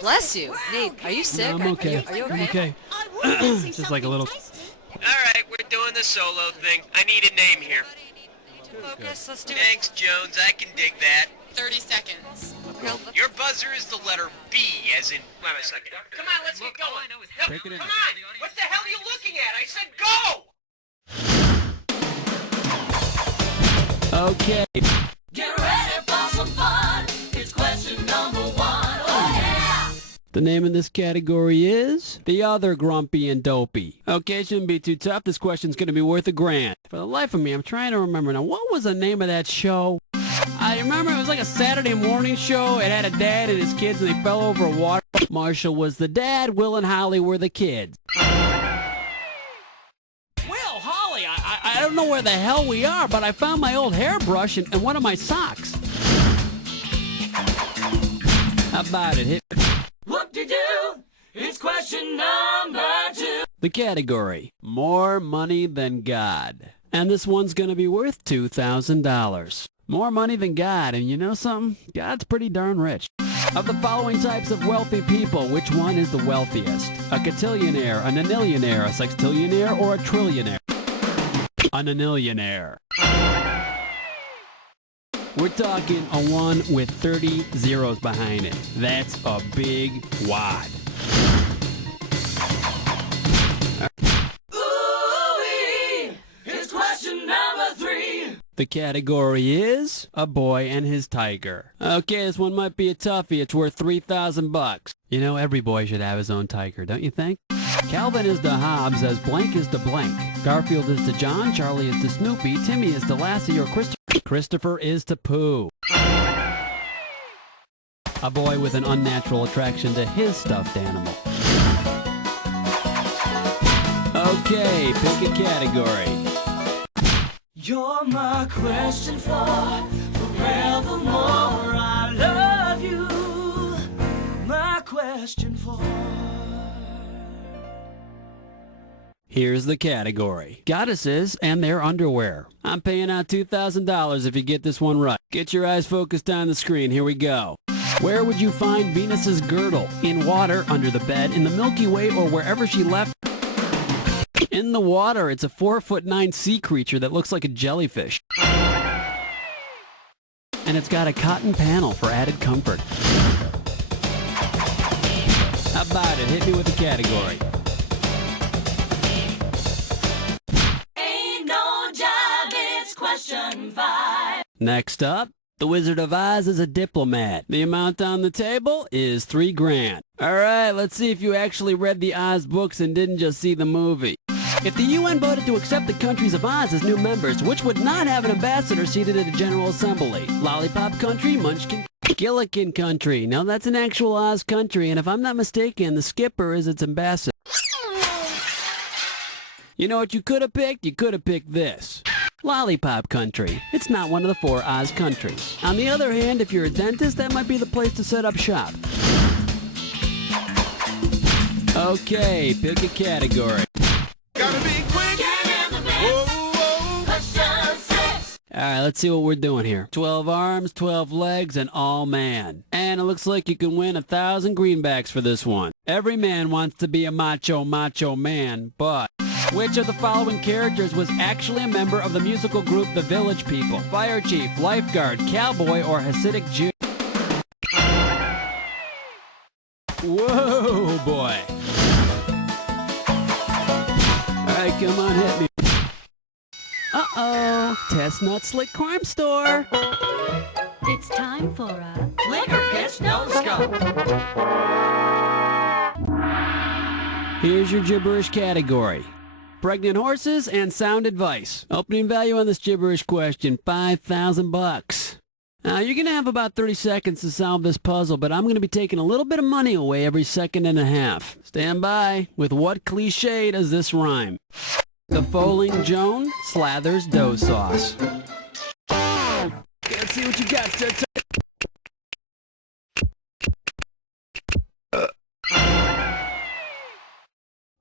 Bless you. Nate, are you sick? No, I'm okay. Are you okay? I'm okay. Just like a little... Alright, we're doing the solo thing. I need a name here. Focus, let's do Thanks, Jones. I can dig that. 30 seconds. Your buzzer is the letter B, as in... Wait a second. Come on, let's get going. Take it in. Come on! What the hell are you looking at? I said go! Okay. Get ready for some fun. It's question number 1. Oh yeah! The name in this category is The Other Grumpy and Dopey. Okay, shouldn't be too tough. This question's going to be worth $1,000. For the life of me, I'm trying to remember now. What was the name of that show? I remember it was like a Saturday morning show. It had a dad and his kids, and they fell over a water. Marshall was the dad. Will and Holly were the kids. Holly, I don't know where the hell we are, but I found my old hairbrush and one of my socks. How about it? Hit. Whoop-de-doo. It's question number 2. The category, More Money Than God. And this one's going to be worth $2,000. More money than God, and you know something? God's pretty darn rich. Of the following types of wealthy people, which one is the wealthiest? A cotillionaire, a nonillionaire, a sextillionaire, or a trillionaire? A nonillionaire. We're talking a one with 30 zeros behind it. That's a big wad. Ooh-wee. It's question number 3. The category is A Boy and His Tiger. Okay, this one might be a toughie. It's worth $3,000. You know, every boy should have his own tiger, don't you think? Calvin is to Hobbes as blank is to blank. Garfield is to John, Charlie is to Snoopy, Timmy is to Lassie, or Christopher is to Pooh. A boy with an unnatural attraction to his stuffed animal. Okay, pick a category. You're my question for forevermore. I love you. My question for... Here's the category. Goddesses and their underwear. I'm paying out $2,000 if you get this one right. Get your eyes focused on the screen. Here we go. Where would you find Venus's girdle? In water, under the bed, in the Milky Way, or wherever she left? In the water. It's a 4'9" sea creature that looks like a jellyfish. And it's got a cotton panel for added comfort. How about it? Hit me with the category. Question 5. Next up, The Wizard of Oz is a diplomat. The amount on the table is $3,000. All right, let's see if you actually read the Oz books and didn't just see the movie. If the UN voted to accept the countries of Oz as new members, which would not have an ambassador seated at a General Assembly? Lollipop Country, Munchkin, Gillikin Country. No, that's an actual Oz country, and if I'm not mistaken, the skipper is its ambassador. You know what you could have picked? You could have picked this. Lollipop Country. It's not one of the 4 Oz countries. On the other hand, if you're a dentist, that might be the place to set up shop. Okay, pick a category. Gotta be quick. Whoa, whoa. Question 6. Alright, let's see what we're doing here. 12 arms, 12 legs, and all man. And it looks like you can win 1,000 greenbacks for this one. Every man wants to be a macho man, but... Which of the following characters was actually a member of the musical group The Village People? Fire chief, lifeguard, cowboy, or Hasidic Jew? Whoa, boy. Alright, come on, hit me. Uh-oh. Chestnut Slick Crime Store. It's time for a... Liquor Pitch No-Scope. Here's your gibberish category. Pregnant horses and sound advice. Opening value on this gibberish question, $5,000. Now, you're going to have about 30 seconds to solve this puzzle, but I'm going to be taking a little bit of money away every second and a half. Stand by. With what cliche does this rhyme? The Foaling Joan slathers dough sauce. Let's see what you got, Tut.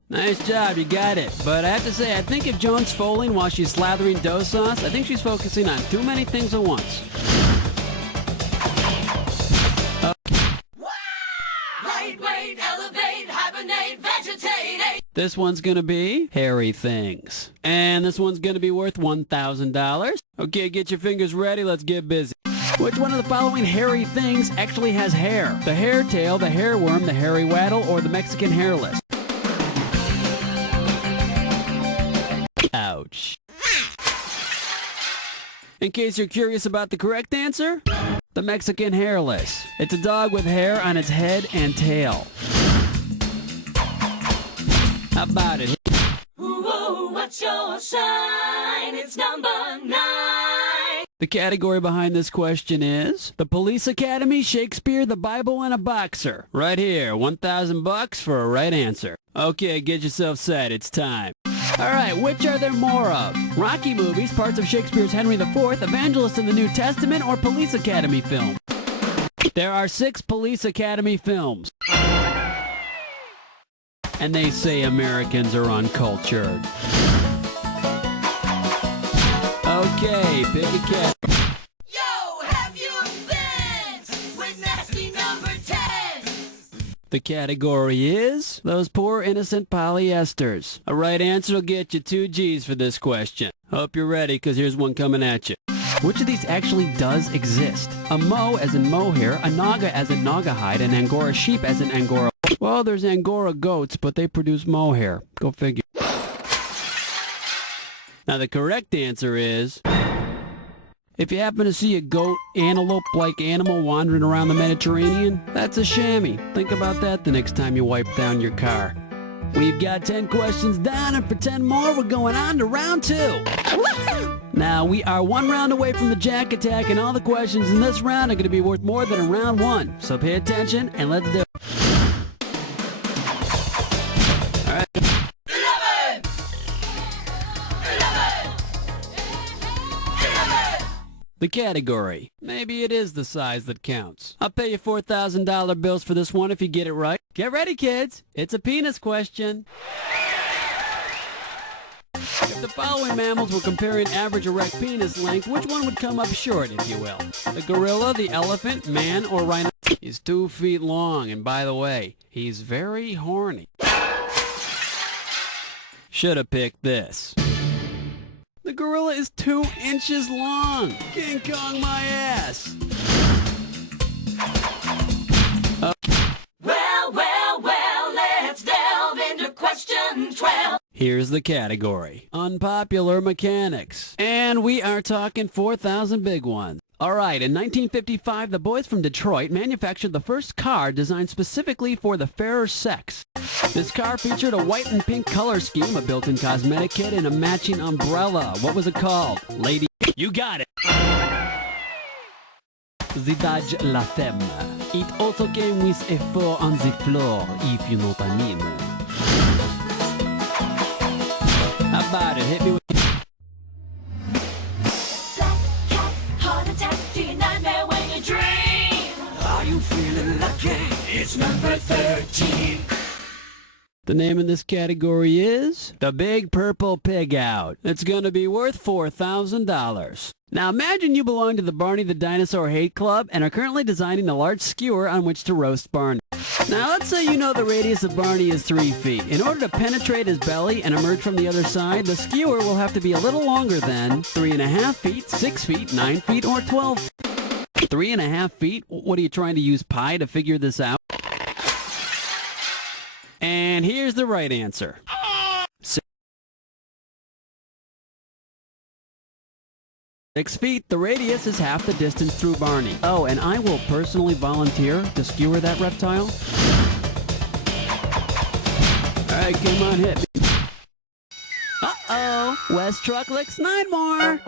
Nice job, you got it. But I have to say, I think if Joan's foaling while she's slathering dough sauce, I think she's focusing on too many things at once. elevate, elevate, hibernate, vegetate. This one's gonna be hairy things. And this one's gonna be worth $1,000. Okay, get your fingers ready, let's get busy. Which one of the following hairy things actually has hair? The hair tail, the hair worm, the hairy waddle, or the Mexican hairless? Ouch. In case you're curious about the correct answer, the Mexican hairless. It's a dog with hair on its head and tail. How about it? Ooh, what's your sign? It's number 9. The category behind this question is the Police Academy, Shakespeare, the Bible, and a boxer. Right here, $1,000 for a right answer. Okay, get yourself set. It's time. All right, which are there more of? Rocky movies, parts of Shakespeare's Henry IV, Evangelist in the New Testament, or Police Academy film? There are 6 Police Academy films. And they say Americans are uncultured. Okay, pick a cat. Yo, have your fence with nasty number 10. The category is those poor innocent polyesters. A right answer will get you 2 G's for this question. Hope you're ready, because here's one coming at you. Which of these actually does exist? A mow as in mohair, a naga as in naga hide, an Angora sheep as in Angora. Well, there's Angora goats, but they produce mohair. Go figure. Now, the correct answer is, if you happen to see a goat, antelope-like animal wandering around the Mediterranean, that's a chamois. Think about that the next time you wipe down your car. We've got 10 questions down, and for 10 more, we're going on to round 2. Now, we are 1 round away from the Jack Attack, and all the questions in this round are going to be worth more than in round 1. So pay attention, and let's do it. All right. 11. The category. Maybe it is the size that counts. I'll pay you $4,000 bills for this one if you get it right. Get ready, kids. It's a penis question. If the following mammals were comparing average erect penis length, which one would come up short, if you will? The gorilla, the elephant, man, or rhino? He's 2 feet long, and by the way, he's very horny. Should have picked this. The gorilla is 2 inches long. King Kong my ass. Well, let's delve into question 12. Here's the category. Unpopular mechanics. And we are talking 4,000 big ones. All right, in 1955, the boys from Detroit manufactured the first car designed specifically for the fairer sex. This car featured a white and pink color scheme, a built-in cosmetic kit, and a matching umbrella. What was it called? Lady... You got it! The Dodge La Femme. It also came with a 4 on the floor, if you know what I mean. How about it? Hit me with... Black cat, heart attack, do you nightmare when you dream? Are you feeling lucky? It's number 13. The name of this category is The Big Purple Pig Out. It's going to be worth $4,000. Now imagine you belong to the Barney the Dinosaur Hate Club and are currently designing a large skewer on which to roast Barney. Now let's say you know the radius of Barney is 3 feet. In order to penetrate his belly and emerge from the other side, the skewer will have to be a little longer than 3.5 feet, 6 feet, 9 feet, or 12 feet. 3.5 feet? What are you trying to use pi to figure this out? And here's the right answer. 6 feet. The radius is half the distance through Barney. Oh, and I will personally volunteer to skewer that reptile. All right, come on, hit me. Uh-oh. West Truck licks 9 more.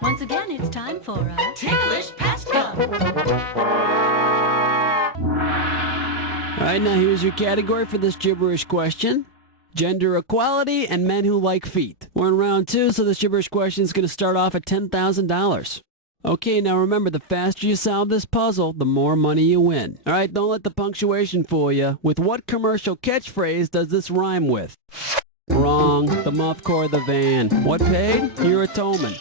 Once again, it's time for a Ticklish past gum. All right, now here's your category for this gibberish question. Gender equality and men who like feet. We're in round 2, so this gibberish question is going to start off at $10,000. Okay, now remember, the faster you solve this puzzle, the more money you win. All right, don't let the punctuation fool you. With what commercial catchphrase does this rhyme with? Wrong. The muff core the van. What paid? You're a Tolman.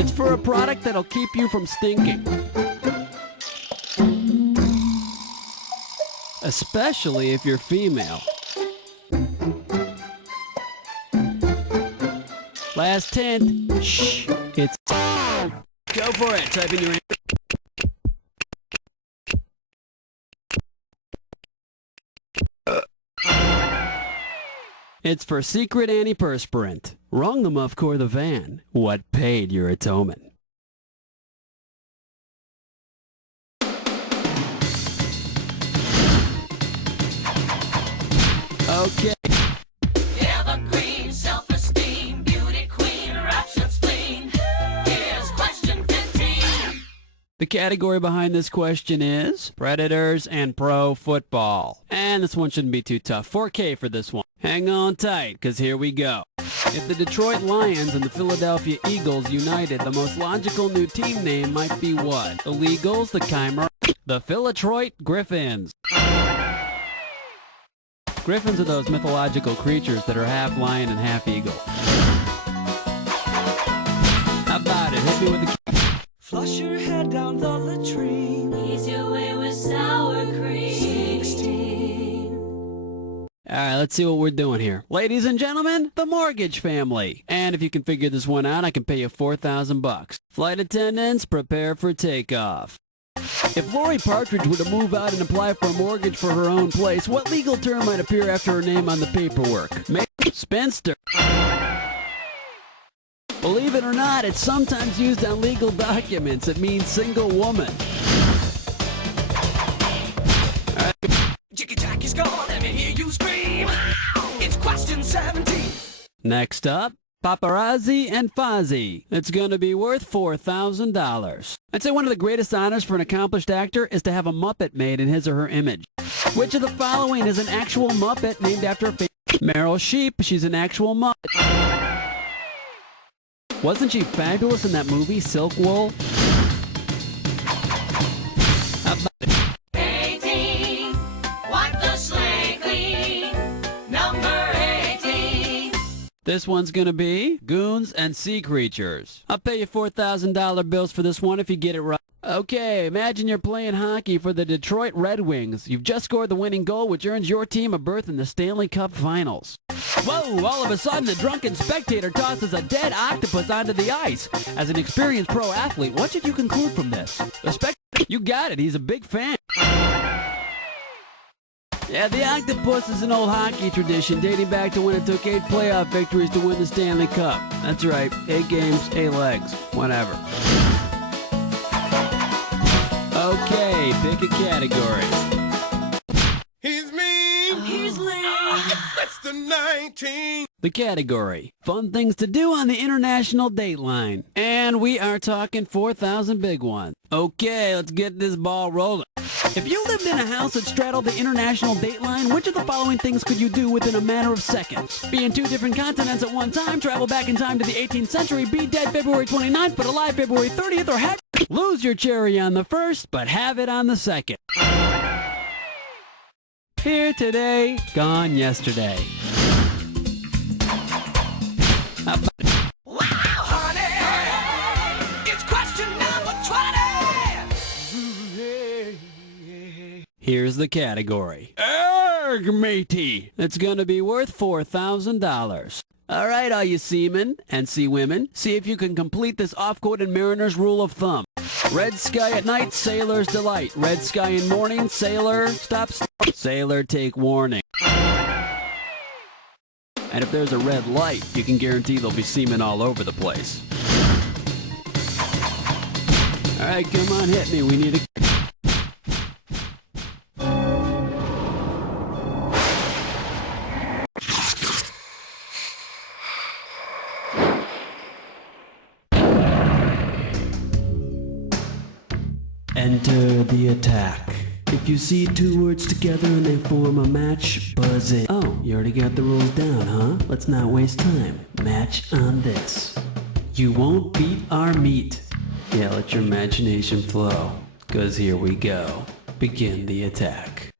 It's for a product that'll keep you from stinking. Especially if you're female. Last hint. Shh. It's... Go for it. Type in your... It's for secret antiperspirant. Wrong the muff core the van. What paid your atonement? Okay. Evergreen, self-esteem, beauty queen, rapture spleen. Here's question 15. The category behind this question is Predators and Pro Football. And this one shouldn't be too tough. 4K for this one. Hang on tight, because here we go. If the Detroit Lions and the Philadelphia Eagles united, the most logical new team name might be what? The Legals, the Chimera, the Philatroit Griffins. Griffins are those mythological creatures that are half lion and half eagle. How about it? Hit me with the... Flush your head down the latrine. Ease your way with sour cream. 16. All right, let's see what we're doing here. Ladies and gentlemen, the Mortgage Family. And if you can figure this one out, I can pay you $4,000. Flight attendants, prepare for takeoff. If Lori Partridge were to move out and apply for a mortgage for her own place, what legal term might appear after her name on the paperwork? Spinster. Believe it or not, it's sometimes used on legal documents. It means single woman. All right. Jiggy Jack is gone, let me hear you scream. It's question 17. Next up, Paparazzi and Fozzie. It's going to be worth $4,000. I'd say one of the greatest honors for an accomplished actor is to have a Muppet made in his or her image. Which of the following is an actual Muppet named after a famous... Meryl Sheep, she's an actual Muppet. Wasn't she fabulous in that movie, Silk Wool? How about it? 18. Wipe the slate clean. Number 18. This one's gonna be Goons and Sea Creatures. I'll pay you $4,000 bills for this one if you get it right. Okay, imagine you're playing hockey for the Detroit Red Wings. You've just scored the winning goal, which earns your team a berth in the Stanley Cup Finals. Whoa, all of a sudden a drunken spectator tosses a dead octopus onto the ice. As an experienced pro athlete, what did you conclude from this? You got it, he's a big fan. Yeah, the octopus is an old hockey tradition dating back to when it took 8 playoff victories to win the Stanley Cup. That's right, 8 games, 8 legs, whatever. Okay, pick a category. He's mean. He's lame. That's the 19. The category, fun things to do on the International Dateline. And we are talking 4,000 big ones. Okay, let's get this ball rolling. If you lived in a house that straddled the International Dateline, which of the following things could you do within a matter of seconds? Be in 2 different continents at one time, travel back in time to the 18th century, be dead February 29th, but alive February 30th, or lose your cherry on the first, but have it on the second. Here today, gone yesterday. Wow, honey. It's question number 20. Here's the category. Erg, matey! It's gonna be worth $4,000. All right, all you seamen and sea women, see if you can complete this off-quoted mariner's rule of thumb. Red sky at night, sailor's delight. Red sky in morning, sailor, stop. Sailor, take warning. And if there's a red light, you can guarantee there'll be seamen all over the place. All right, come on, hit me. We need a... Enter the attack. If you see 2 words together and they form a match, buzz in. Oh, you already got the rules down, huh? Let's not waste time. Match on this. You won't beat our meat. Yeah, let your imagination flow. 'Cause here we go. Begin the attack.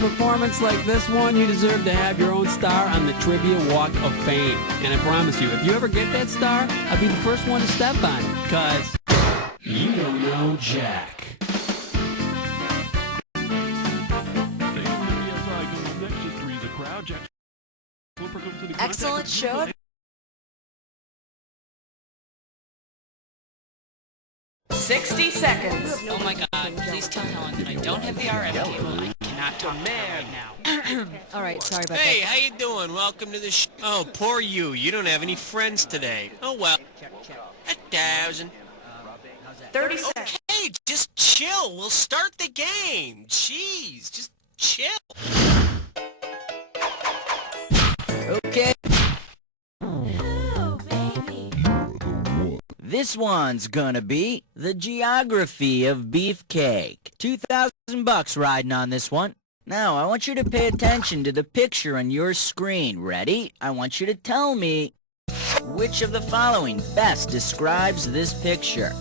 performance like this one, you deserve to have your own star on the Trivia Walk of Fame. And I promise you, if you ever get that star, I'll be the first one to step on it, because you don't know Jack. Excellent show. Oh my God, please tell Helen that I don't have the RF cable. I cannot talk to her right now. All right, sorry about Hey, that. how you doing? Welcome to the Oh, poor you. You don't have any friends today. Oh, well. 1,000. 30 seconds. Okay, just chill. We'll start the game. Jeez, just chill. Okay, Ooh, baby. this one's gonna be the geography of beefcake. $2,000 riding on this one. Now, I want you to pay attention to the picture on your screen. Ready? I want you to tell me which of the following best describes this picture.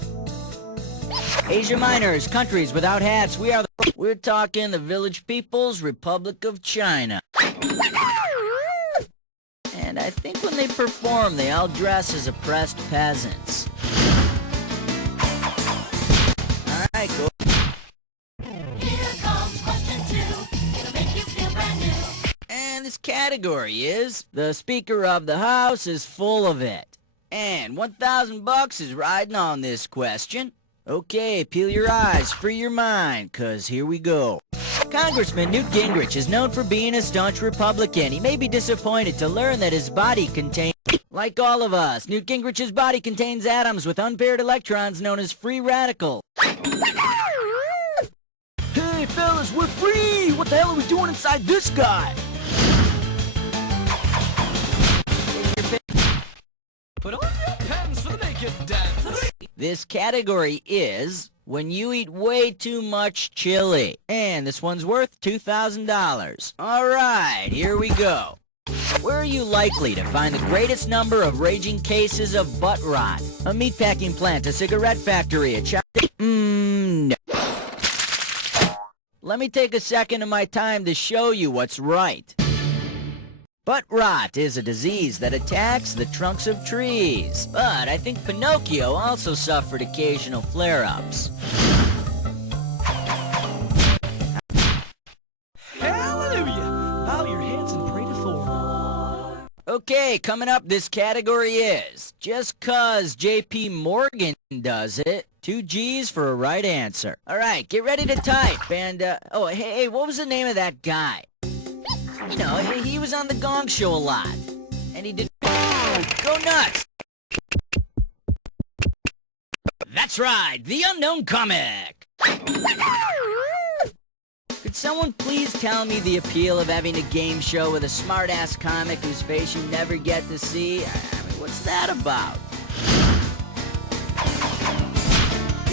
Asia Minors, countries without hats. We're talking the Village People's Republic of China. And I think when they perform, they all dress as oppressed peasants. Alright, go. Here comes question 2. It'll make you feel brand new. And this category is, the Speaker of the House is full of it. And $1,000 is riding on this question. Okay, peel your eyes, free your mind, 'cause here we go. Congressman Newt Gingrich is known for being a staunch Republican. He may be disappointed to learn that his body contains... Like all of us, Newt Gingrich's body contains atoms with unpaired electrons known as free radicals. Hey, fellas, we're free! What the hell are we doing inside this guy? Put on your pants for the naked dance. This category is when you eat way too much chili. And this one's worth $2,000. Alright, here we go. Where are you likely to find the greatest number of raging cases of butt rot? A meatpacking plant, a cigarette factory, a no. Let me take a second of my time to show you what's right. Butt rot is a disease that attacks the trunks of trees. But I think Pinocchio also suffered occasional flare-ups. Hallelujah! Bow your heads and pray to Thor. Okay, coming up, this category is, just 'cause J.P. Morgan does it, 2 G's for a right answer. Alright, get ready to type, and, oh, hey, what was the name of that guy? You know, he was on the Gong Show a lot. And he did... Go nuts! That's right, the Unknown Comic! Could someone please tell me the appeal of having a game show with a smart-ass comic whose face you never get to see? I mean, what's that about?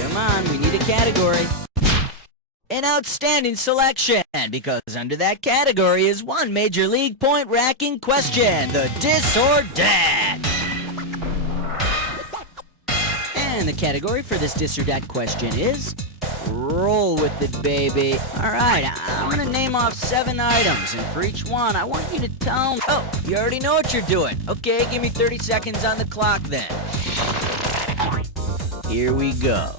Come on, we need a category. An outstanding selection, because under that category is one major league point-racking question, the Dis or Dat. And the category for this Dis or Dat question is, roll with it, baby. Alright, I'm gonna name off 7 items, and for each one, I want you to tell me... Oh, you already know what you're doing. Okay, give me 30 seconds on the clock then. Here we go.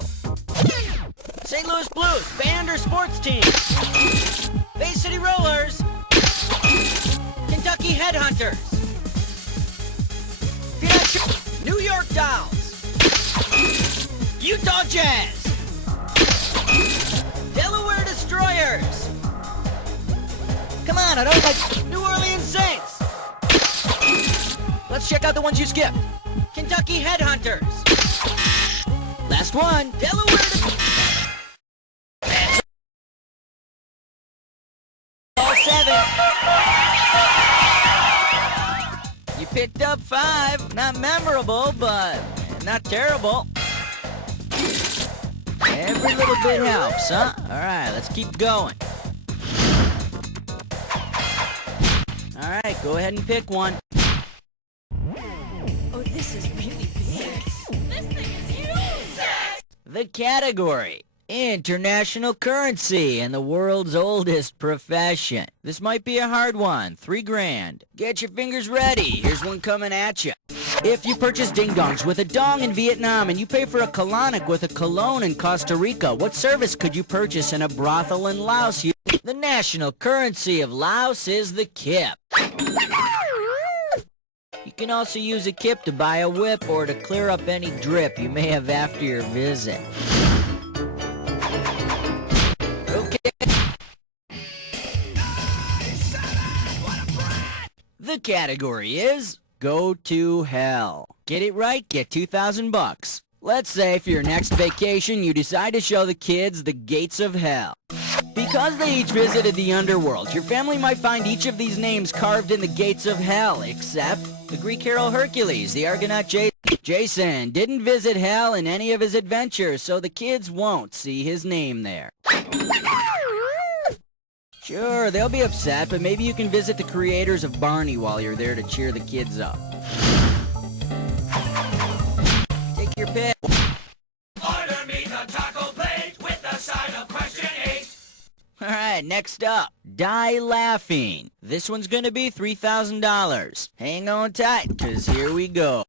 St. Louis Blues, band or sports team? Bay City Rollers. Kentucky Headhunters. New York Dolls. Utah Jazz. Delaware Destroyers. Come on, I don't like New Orleans Saints. Let's check out the ones you skipped. Kentucky Headhunters. Last one, Delaware All 7. You picked up 5. Not memorable, but not terrible. Every little bit helps, huh? Alright, let's keep going. Alright, go ahead and pick one. Oh, this is really big. This thing is huge. The category International currency and the world's oldest profession. This might be a hard one. $3,000. Get your fingers ready. Here's one coming at you. If you purchase ding-dongs with a dong in Vietnam and you pay for a colonic with a cologne in Costa Rica, what service could you purchase in a brothel in Laos? The national currency of Laos is the kip. You can also use a kip to buy a whip or to clear up any drip you may have after your visit. The category is Go to Hell. Get it right, get $2,000. Let's say for your next vacation you decide to show the kids the gates of hell. Because they each visited the underworld, your family might find each of these names carved in the gates of hell, except the Greek hero Hercules, the Argonaut Jason didn't visit hell in any of his adventures, so the kids won't see his name there. Sure, they'll be upset, but maybe you can visit the creators of Barney while you're there to cheer the kids up. Take your pick. Order me the taco plate with the side of question 8. Alright, next up, Die Laughing. This one's gonna be $3,000. Hang on tight, cause here we go.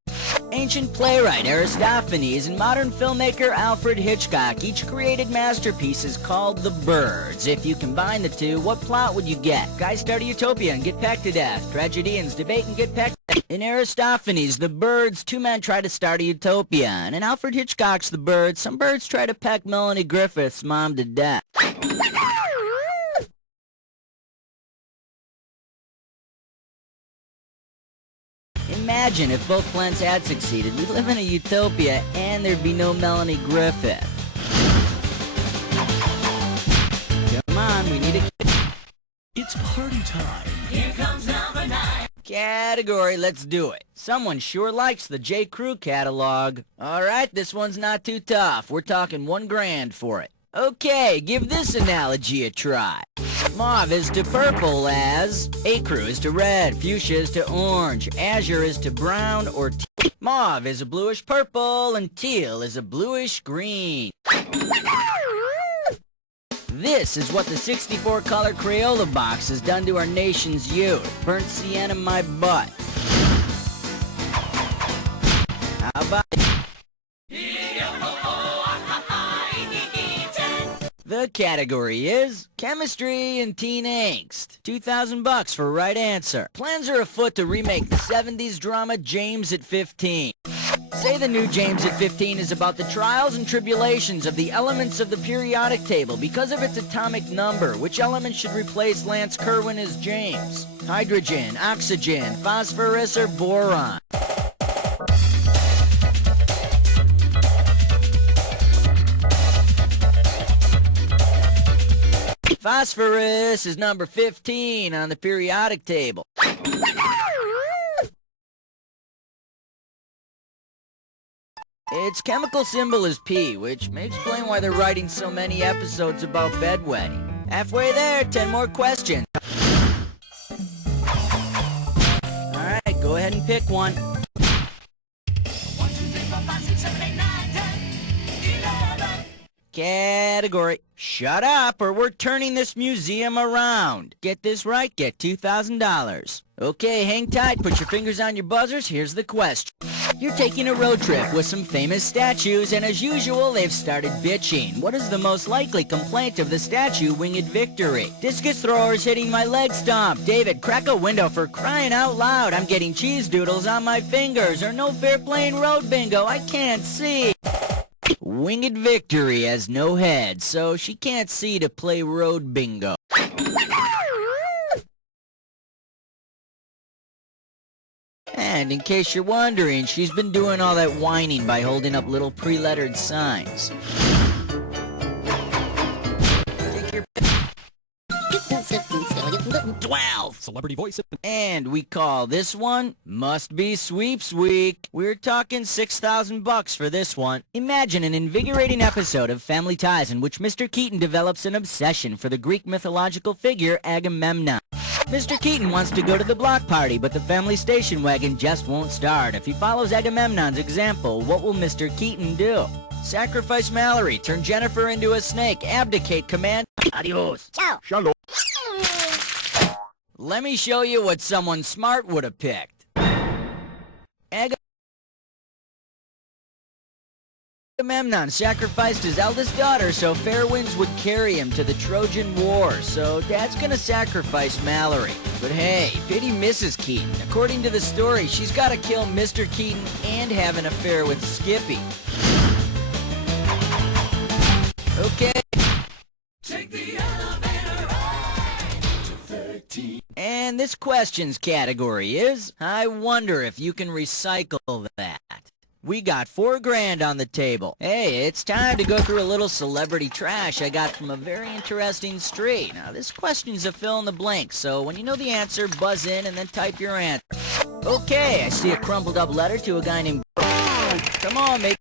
Ancient playwright Aristophanes and modern filmmaker Alfred Hitchcock each created masterpieces called The Birds. If you combine the two, what plot would you get? Guys start a utopia and get pecked to death. Tragedians debate and get pecked. In Aristophanes' The Birds, two men try to start a utopia. And in Alfred Hitchcock's The Birds, some birds try to peck Melanie Griffith's mom to death. Imagine if both plans had succeeded. We'd live in a utopia and there'd be no Melanie Griffith. Come on, we need a... It's party time. Here comes number 9. Category, let's do it. Someone sure likes the J. Crew catalog. Alright, this one's not too tough. We're talking $1,000 for it. Okay, give this analogy a try. Mauve is to purple as ecru is to red, fuchsia is to orange, azure is to brown or teal. Mauve is a bluish purple and teal is a bluish green. This is what the 64 color Crayola box has done to our nation's youth. Burnt sienna my butt. How about it? The category is Chemistry and Teen Angst. $2,000 for right answer. Plans are afoot to remake the 70s drama James at 15. Say the new James at 15 is about the trials and tribulations of the elements of the periodic table because of its atomic number. Which element should replace Lance Kerwin as James? Hydrogen, oxygen, phosphorus, or boron? Phosphorus is number 15 on the periodic table. Its chemical symbol is P, which may explain why they're writing so many episodes about bedwetting. Halfway there, 10 more questions. Alright, go ahead and pick one. 1, 2, 3, 4, 5, 6, 7, 8, 9, 10, 11. Category. Shut up or we're turning this museum around. Get this right, get $2,000. Okay, hang tight, put your fingers on your buzzers, here's the question. You're taking a road trip with some famous statues, and as usual, they've started bitching. What is the most likely complaint of the statue Winged Victory? Discus throwers hitting my leg stomp. David, crack a window for crying out loud. I'm getting cheese doodles on my fingers. Or no fair playing road bingo, I can't see. Winged Victory has no head, so she can't see to play road bingo. And in case you're wondering, she's been doing all that whining by holding up little pre-lettered signs. Take your 12. Celebrity voice. And we call this one Must Be Sweeps Week. We're talking $6,000 for this one. Imagine an invigorating episode of Family Ties in which Mr. Keaton develops an obsession for the Greek mythological figure Agamemnon. Mr. Keaton wants to go to the block party, but the family station wagon just won't start. If he follows Agamemnon's example, what will Mr. Keaton do? Sacrifice Mallory, turn Jennifer into a snake, abdicate command. Adios. Ciao. Shalom. Let me show you what someone smart would have picked. Agamemnon sacrificed his eldest daughter so fair winds would carry him to the Trojan War, so Dad's gonna sacrifice Mallory. But hey, pity Mrs. Keaton. According to the story, she's gotta kill Mr. Keaton and have an affair with Skippy. Okay. Take the elevator ride to 13. And this questions category is, I wonder if you can recycle that. We got $4 on the table. Hey, it's time to go through a little celebrity trash I got from a very interesting street. Now, this question's a fill in the blank, so when you know the answer, buzz in and then type your answer. Okay, I see a crumpled up letter to a guy named... Come on, mate.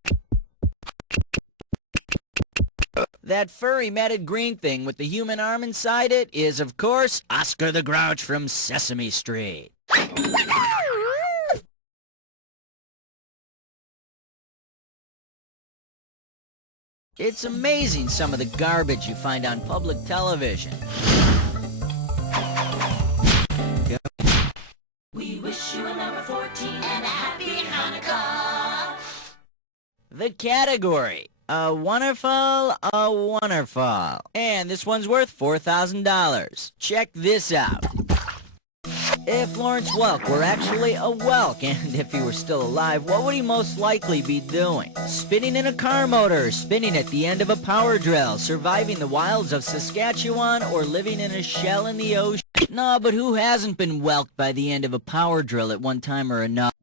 That furry matted green thing with the human arm inside it is, of course, Oscar the Grouch from Sesame Street. It's amazing some of the garbage you find on public television. We wish you a number 14 and a happy Hanukkah. The category. A wonderful. And this one's worth $4,000. Check this out. If Lawrence Welk were actually a Welk, and if he were still alive, what would he most likely be doing? Spinning in a car motor, spinning at the end of a power drill, surviving the wilds of Saskatchewan, or living in a shell in the ocean? No, but who hasn't been Welked by the end of a power drill at one time or another?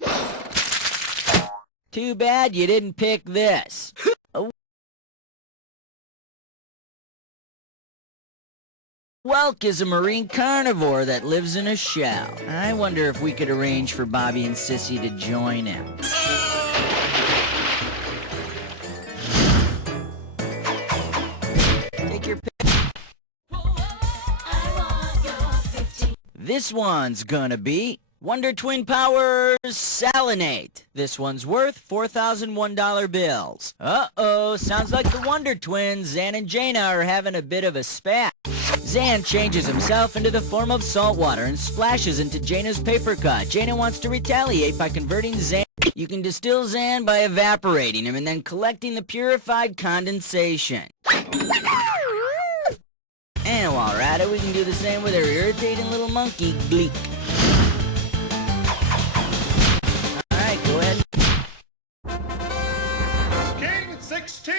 Too bad you didn't pick this. Welk is a marine carnivore that lives in a shell. I wonder if we could arrange for Bobby and Sissy to join him. Take your pick. This one's gonna be Wonder Twin Powers Salinate. This one's worth $4,001 bills. Uh-oh, sounds like the Wonder Twins, Zan and Jaina, are having a bit of a spat. Zan changes himself into the form of salt water and splashes into Jaina's paper cut. Jaina wants to retaliate by converting Zan. You can distill Zan by evaporating him and then collecting the purified condensation. And while we're at it, we can do the same with our irritating little monkey, Gleek. Alright, go ahead. King 16.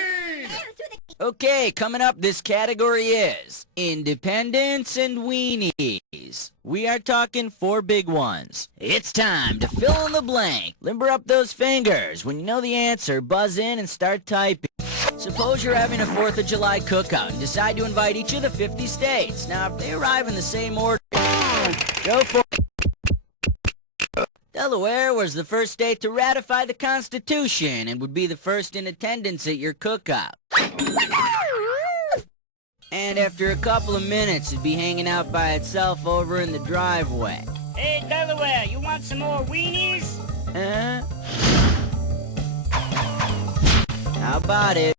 Okay, coming up, this category is Independence and Weenies. We are talking 4 big ones. It's time to fill in the blank. Limber up those fingers. When you know the answer, buzz in and start typing. Suppose you're having a 4th of July cookout and decide to invite each of the 50 states. Now, if they arrive in the same order, go for it. Delaware was the first state to ratify the Constitution and would be the first in attendance at your cookout. And after a couple of minutes, it'd be hanging out by itself over in the driveway. Hey, Delaware, you want some more weenies? How about it?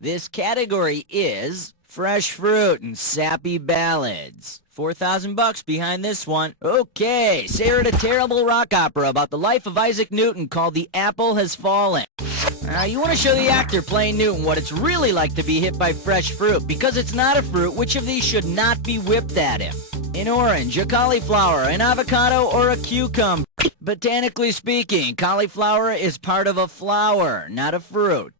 This category is fresh fruit and sappy ballads. $4,000 behind this one. Okay, say a terrible rock opera about the life of Isaac Newton called The Apple Has Fallen. You want to show the actor playing Newton what it's really like to be hit by fresh fruit. Because it's not a fruit, which of these should not be whipped at him? An orange, a cauliflower, an avocado, or a cucumber? Botanically speaking, cauliflower is part of a flower, not a fruit.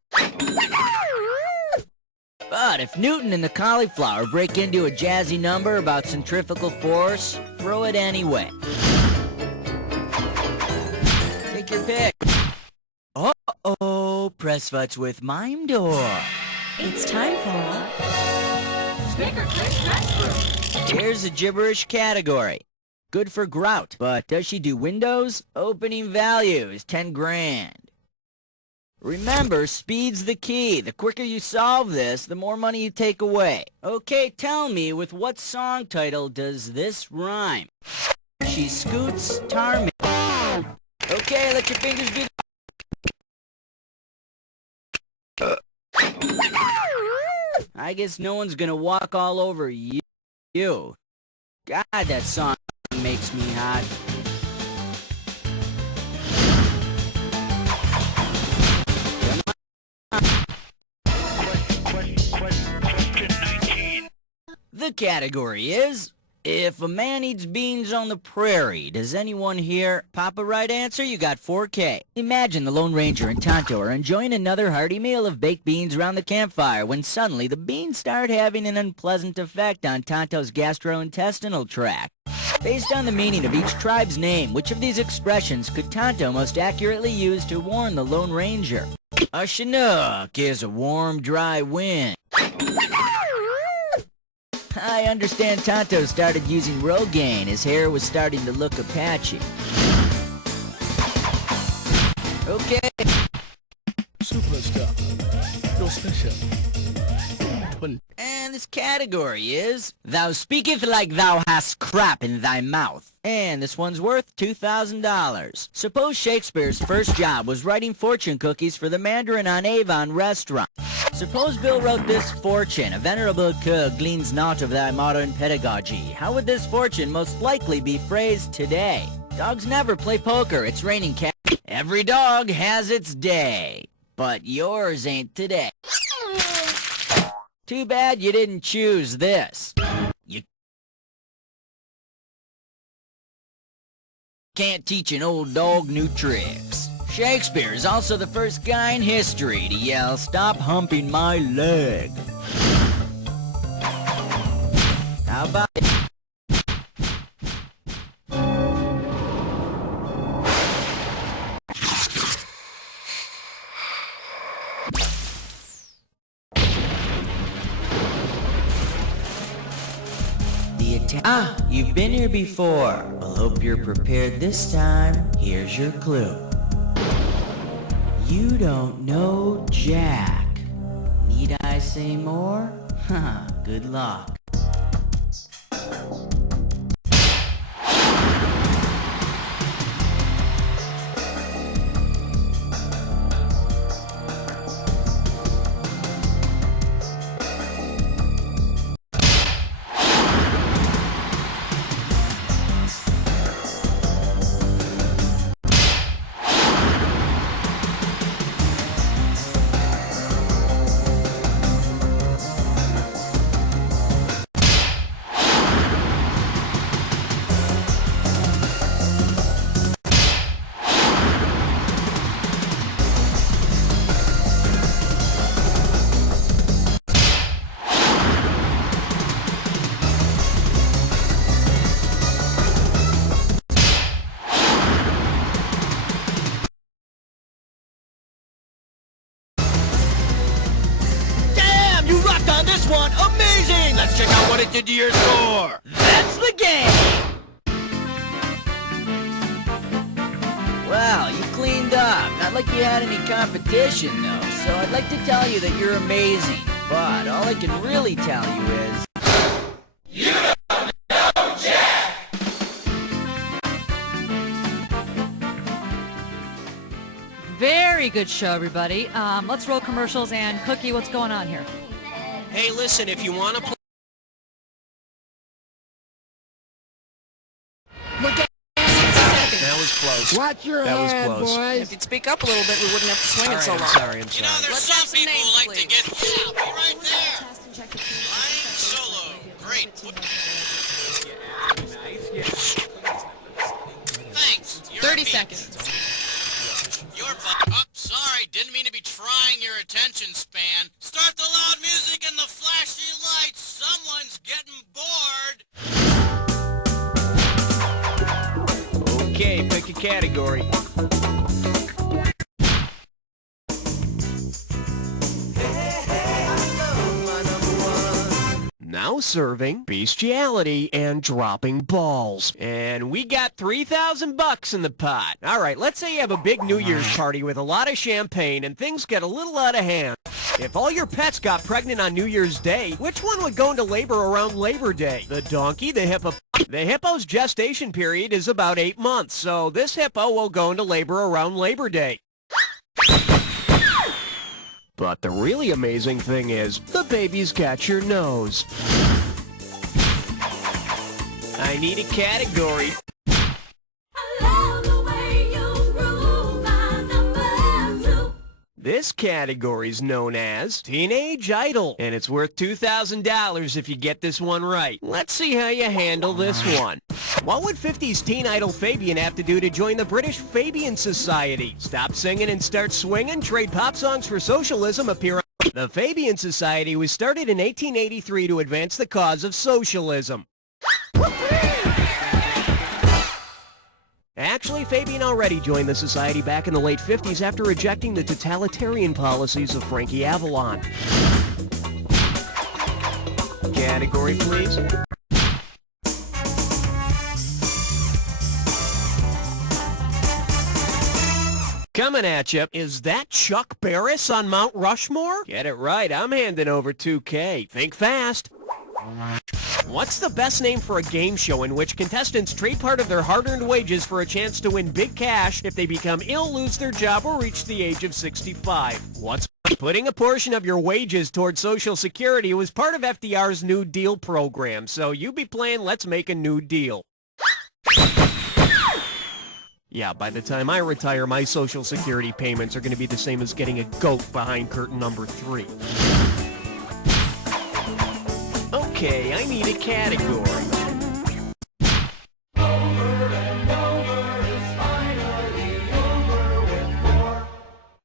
But if Newton and the cauliflower break into a jazzy number about centrifugal force, throw it anyway. Take your pick. Uh-oh, press futs with Mime Door. It's time for a... Here's a gibberish category. Good for grout, but does she do windows? Opening value is $10,000. Remember, speed's the key. The quicker you solve this, the more money you take away. Okay, tell me, with what song title does this rhyme? She scoots tar me. Okay, let your fingers do the... I guess no one's gonna walk all over you. God, that song makes me hot. Question 19. The category is, if a man eats beans on the prairie, does anyone here pop a right answer? You got 4K. Imagine the Lone Ranger and Tonto are enjoying another hearty meal of baked beans around the campfire when suddenly the beans start having an unpleasant effect on Tonto's gastrointestinal tract. Based on the meaning of each tribe's name, which of these expressions could Tonto most accurately use to warn the Lone Ranger? A Chinook is a warm, dry wind. I understand Tonto started using Rogaine. His hair was starting to look Apache. Okay. Superstar. No special. And this category is, Thou speaketh like thou hast crap in thy mouth. And this one's worth $2,000. Suppose Shakespeare's first job was writing fortune cookies for the Mandarin on Avon restaurant. Suppose Bill wrote this fortune, a venerable cur gleans naught of thy modern pedagogy. How would this fortune most likely be phrased today? Dogs never play poker, it's raining cat. Every dog has its day, but yours ain't today. Too bad you didn't choose this. You can't teach an old dog new tricks. Shakespeare is also the first guy in history to yell, "Stop humping my leg." How about it? You've been here before. Well, hope you're prepared this time. Here's your clue. You don't know Jack. Need I say more? Haha, good luck. On this one, amazing! Let's check out what it did to your score. That's the game! Well, you cleaned up. Not like you had any competition, though. So I'd like to tell you that you're amazing. But all I can really tell you is... You don't know Jack! Very good show, everybody. Let's roll commercials. And Cookie, what's going on here? Hey, listen, if you want to play... That was close. Watch your head, boys. If you'd speak up a little bit, we wouldn't have to swing it so long. I'm sorry. You know, there's some people who like to get... Yeah, be right there. Flying solo. Great. Thanks. 30 seconds. You're oh, sorry. Didn't mean to be trying your attention span. Start the loud music and the flashy lights. Someone's getting bored. Okay, pick a category. Now serving bestiality and dropping balls. And we got $3,000 in the pot. All right, let's say you have a big New Year's party with a lot of champagne and things get a little out of hand. If all your pets got pregnant on New Year's Day, which one would go into labor around Labor Day? The donkey, the hippo? The hippo's gestation period is about 8 months, so this hippo will go into labor around Labor Day. But the really amazing thing is, the baby's got your nose. I need a category. This category is known as Teenage Idol, and it's worth $2,000 if you get this one right. Let's see how you handle this one. What would 50s teen idol Fabian have to do to join the British Fabian Society? Stop singing and start swinging, trade pop songs for socialism, appear on... The Fabian Society was started in 1883 to advance the cause of socialism. Actually, Fabian already joined the society back in the late 50s after rejecting the totalitarian policies of Frankie Avalon. Category, please. Coming at you, is that Chuck Barris on Mount Rushmore? Get it right, I'm handing over $2K. Think fast. What's the best name for a game show in which contestants trade part of their hard-earned wages for a chance to win big cash if they become ill, lose their job, or reach the age of 65? What's putting a portion of your wages towards Social Security was part of FDR's New Deal program, so you be playing Let's Make a New Deal. Yeah, by the time I retire, my Social Security payments are going to be the same as getting a goat behind curtain number 3. Okay, I need a category.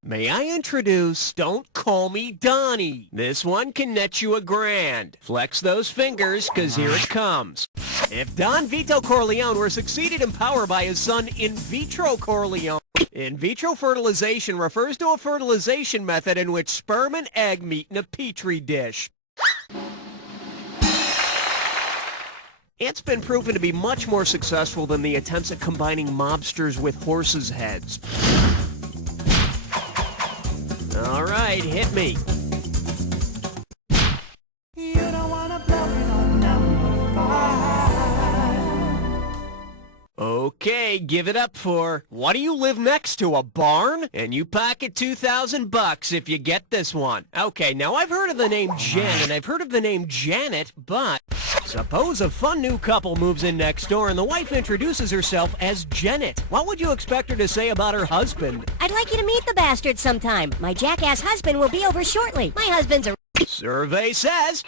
May I introduce Don't Call Me Donnie. This one can net you $1,000. Flex those fingers, cause here it comes. If Don Vito Corleone were succeeded in power by his son In Vitro Corleone, in vitro fertilization refers to a fertilization method in which sperm and egg meet in a petri dish. It's been proven to be much more successful than the attempts at combining mobsters with horses' heads. All right, hit me. You don't wanna blow it on number 5. Okay, give it up for what do you live next to, a barn? And you pocket $2,000 if you get this one. Okay, now I've heard of the name Jen and I've heard of the name Janet, but suppose a fun new couple moves in next door and the wife introduces herself as Janet. What would you expect her to say about her husband? I'd like you to meet the bastard sometime. My jackass husband will be over shortly. My husband's a... Survey says...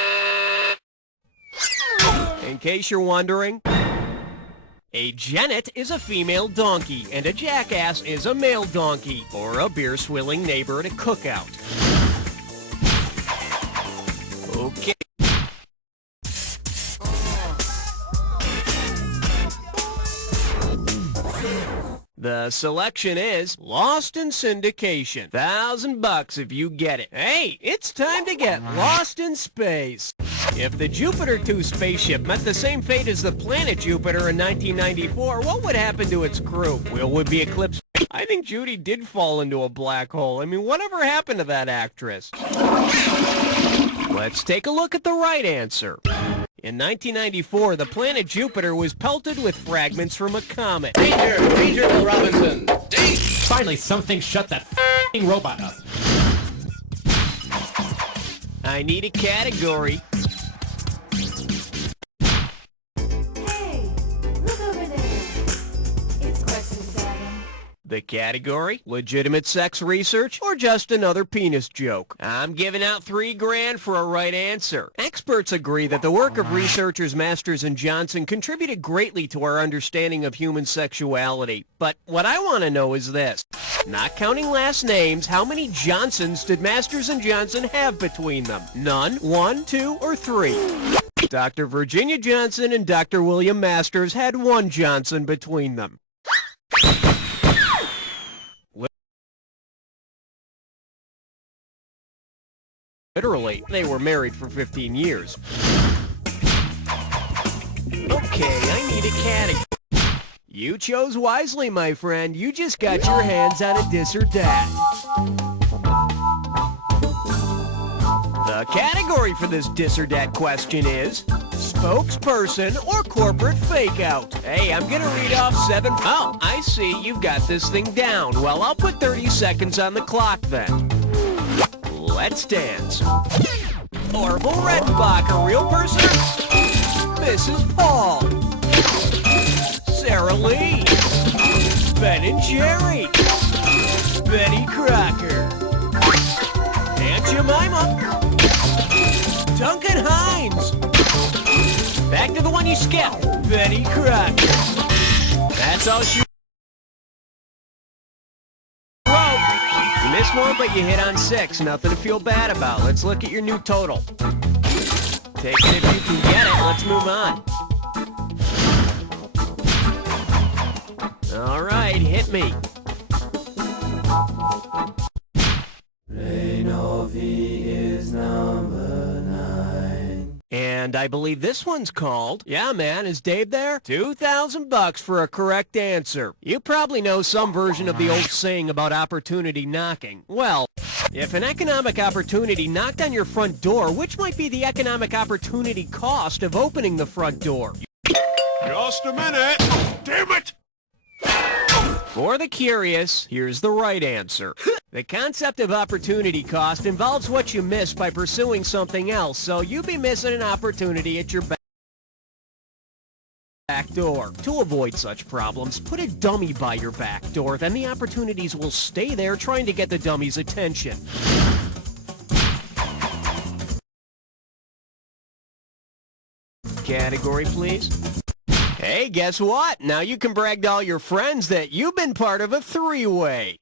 In case you're wondering, a Janet is a female donkey and a jackass is a male donkey or a beer-swilling neighbor at a cookout. Okay. The selection is Lost in Syndication. $1,000 if you get it. Hey, it's time to get lost in space. If the Jupiter 2 spaceship met the same fate as the planet Jupiter in 1994, what would happen to its crew? Will would be eclipsed? I think Judy did fall into a black hole. I mean, whatever happened to that actress? Let's take a look at the right answer. In 1994, the planet Jupiter was pelted with fragments from a comet. Danger! Danger, Bill Robinson! Danger! Finally, something shut that f***ing robot up. I need a category. Hey, look over there. It's question 7. The category, legitimate sex research or just another penis joke. I'm giving out $3,000 for a right answer. Experts agree that the work of researchers Masters and Johnson contributed greatly to our understanding of human sexuality. But what I want to know is this. Not counting last names, how many Johnsons did Masters and Johnson have between them? None, 1, 2, or 3? Dr. Virginia Johnson and Dr. William Masters had 1 Johnson between them. Literally, they were married for 15 years. Okay, I need a category. You chose wisely, my friend. You just got your hands on a dis or dat. The category for this dis or dat question is spokesperson or corporate fake-out. Hey, I'm gonna read off 7... Oh, I see. You've got this thing down. Well, I'll put 30 seconds on the clock then. Let's dance. Orville Redenbach, a real person? Mrs. Paul. Sarah Lee. Ben and Jerry. Betty Crocker. Aunt Jemima. Duncan Hines. Back to the one you skipped. Betty Crocker. That's all she wrote. You missed one, but you hit on 6. Nothing to feel bad about. Let's look at your new total. Take it if you can get it. Let's move on. All right, hit me. Rainovi is number 9. And I believe this one's called... Yeah, man, is Dave there? $2,000 for a correct answer. You probably know some version of the old saying about opportunity knocking. Well, if an economic opportunity knocked on your front door, which might be the economic opportunity cost of opening the front door? Just a minute. Damn it! For the curious, here's the right answer. The concept of opportunity cost involves what you miss by pursuing something else, so you'd be missing an opportunity at your back door. To avoid such problems, put a dummy by your back door, then the opportunities will stay there trying to get the dummy's attention. Category, please. Hey, guess what? Now you can brag to all your friends that you've been part of a 3-way.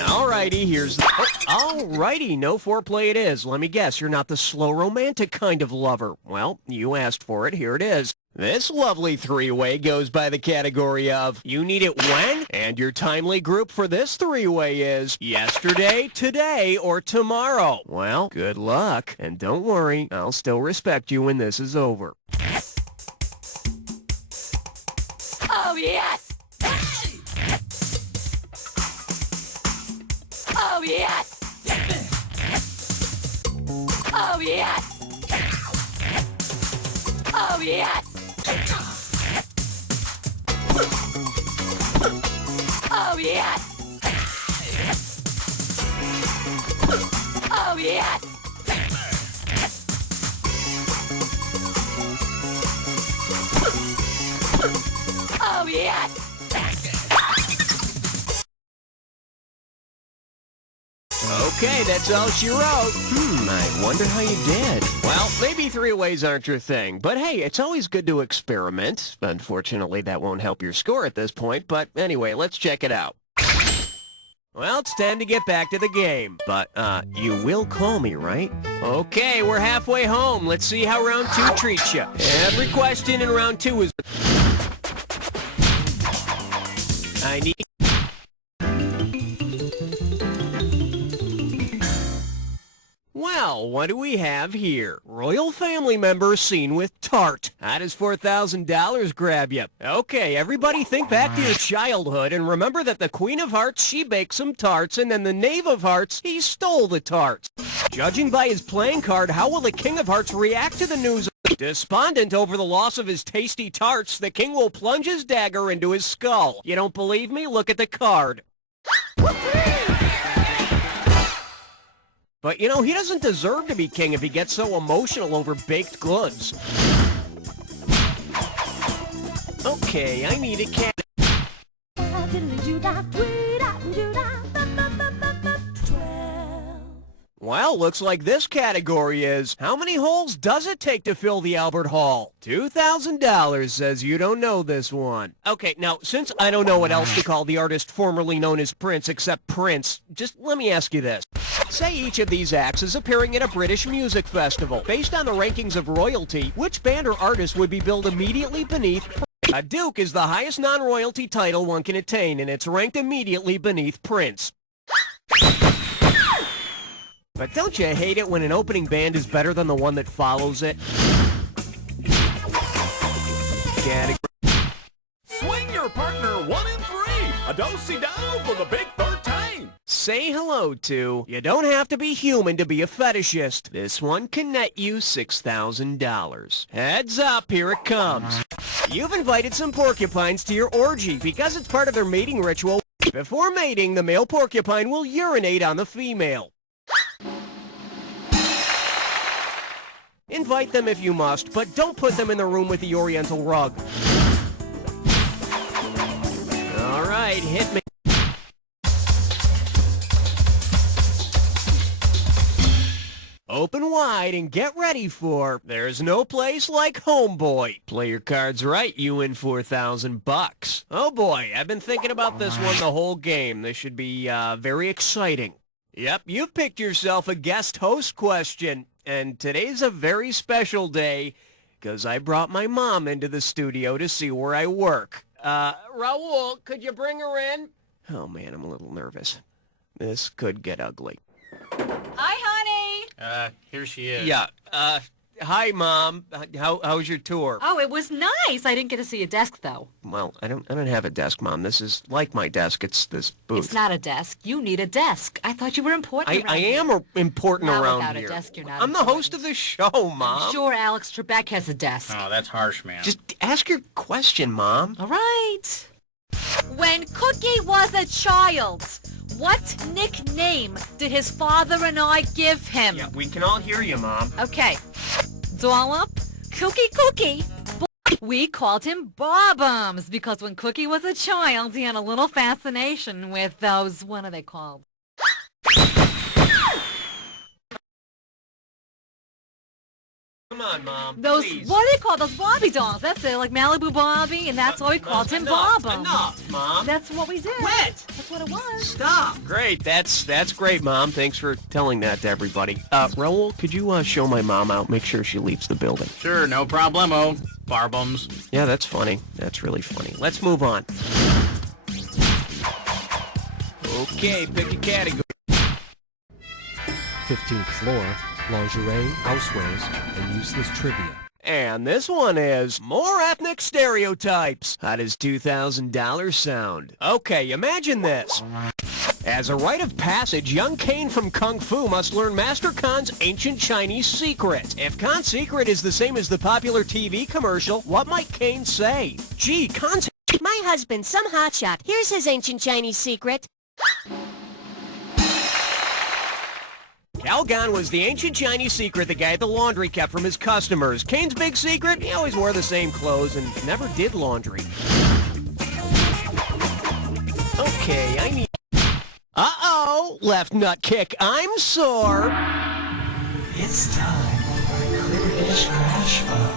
Alrighty, here's the... alrighty, no foreplay it is. Let me guess, you're not the slow romantic kind of lover. Well, you asked for it, here it is. This lovely 3-way goes by the category of You Need It When? And your timely group for this 3-way is yesterday, today, or tomorrow. Well, good luck. And don't worry, I'll still respect you when this is over. Oh, yes! Oh, yes! Oh, yes! Oh, yes! Oh, yes! Oh, yes! Oh, yes! Okay, that's all she wrote. I wonder how you did. Well, maybe 3-ways aren't your thing, but hey, it's always good to experiment. Unfortunately, that won't help your score at this point, but anyway, let's check it out. Well, it's time to get back to the game. But, you will call me, right? Okay, we're halfway home. Let's see how round 2 treats you. Every question in round 2 is... I need... Well, what do we have here? Royal family member seen with tart. How does $4,000 grab you? Okay, everybody think back to your childhood and remember that the Queen of Hearts, she baked some tarts, and then the Knave of Hearts, he stole the tarts. Judging by his playing card, how will the King of Hearts react to the news? Despondent over the loss of his tasty tarts, the king will plunge his dagger into his skull. You don't believe me? Look at the card. But, you know, he doesn't deserve to be king if he gets so emotional over baked goods. Okay, I need a cat. Well, looks like this category is, how many holes does it take to fill the Albert Hall? $2,000 says you don't know this one. Okay, now, since I don't know what else to call the artist formerly known as Prince except Prince, just let me ask you this. Say each of these acts is appearing at a British music festival. Based on the rankings of royalty, which band or artist would be billed immediately beneath Prince? A duke is the highest non-royalty title one can attain, and it's ranked immediately beneath Prince. But don't you hate it when an opening band is better than the one that follows it? Swing your partner 1 in 3. A do-si-do for the big 13. Say hello to, you don't have to be human to be a fetishist. This one can net you $6,000. Heads up, here it comes. You've invited some porcupines to your orgy because it's part of their mating ritual. Before mating, the male porcupine will urinate on the female. Invite them if you must, but don't put them in the room with the oriental rug. All right, hit me. Open wide and get ready for There's No Place Like Homeboy. Play your cards right, you win $4,000. Oh boy, I've been thinking about this one the whole game. This should be very exciting. Yep, you've picked yourself a guest host question. And today's a very special day because I brought my mom into the studio to see where I work. Raul, could you bring her in? Oh man, I'm a little nervous. This could get ugly. Hi, honey. Here she is. Yeah, hi, Mom. How was your tour? Oh, it was nice. I didn't get to see a desk, though. Well, I don't have a desk, Mom. This is like my desk. It's this booth. It's not a desk. You need a desk. I thought you were important I am important Not around without here. a desk, you're not I'm the important. host of the show, Mom. I'm sure Alex Trebek has a desk. Oh, that's harsh, man. Just ask your question, Mom. All right. When Cookie was a child, what nickname did his father and I give him? Yeah, we can all hear you, Mom. Okay. Dollop, Cookie. We called him Bobums because when Cookie was a child, he had a little fascination with those, what are they called? Come on, Mom. Those, please. what are they called? Those Bobby dolls. That's it, like Malibu Bobby, and that's why we called him Bobums. Enough, Mom. That's what we did. Quit. That's what it was. Stop. Great. That's great, Mom. Thanks for telling that to everybody. Raul, could you show my mom out? Make sure she leaves the building. Sure, no problemo. Barbums. Yeah, that's funny. That's really funny. Let's move on. Okay, pick a category. 15th floor, lingerie, housewares, and useless trivia. And this one is more ethnic stereotypes. How does $2,000 sound? Okay, imagine this. As a rite of passage, young Kane from Kung Fu must learn Master Khan's ancient Chinese secret. If Khan's secret is the same as the popular TV commercial, what might Kane say? Gee, Khan's... My husband, some hotshot. Here's his ancient Chinese secret. Calgon was the ancient Chinese secret the guy at the laundry kept from his customers. Kane's big secret? He always wore the same clothes and never did laundry. Okay, I need... Uh-oh! Left nut kick. I'm sore. It's time for a Cribbage Crash Phone.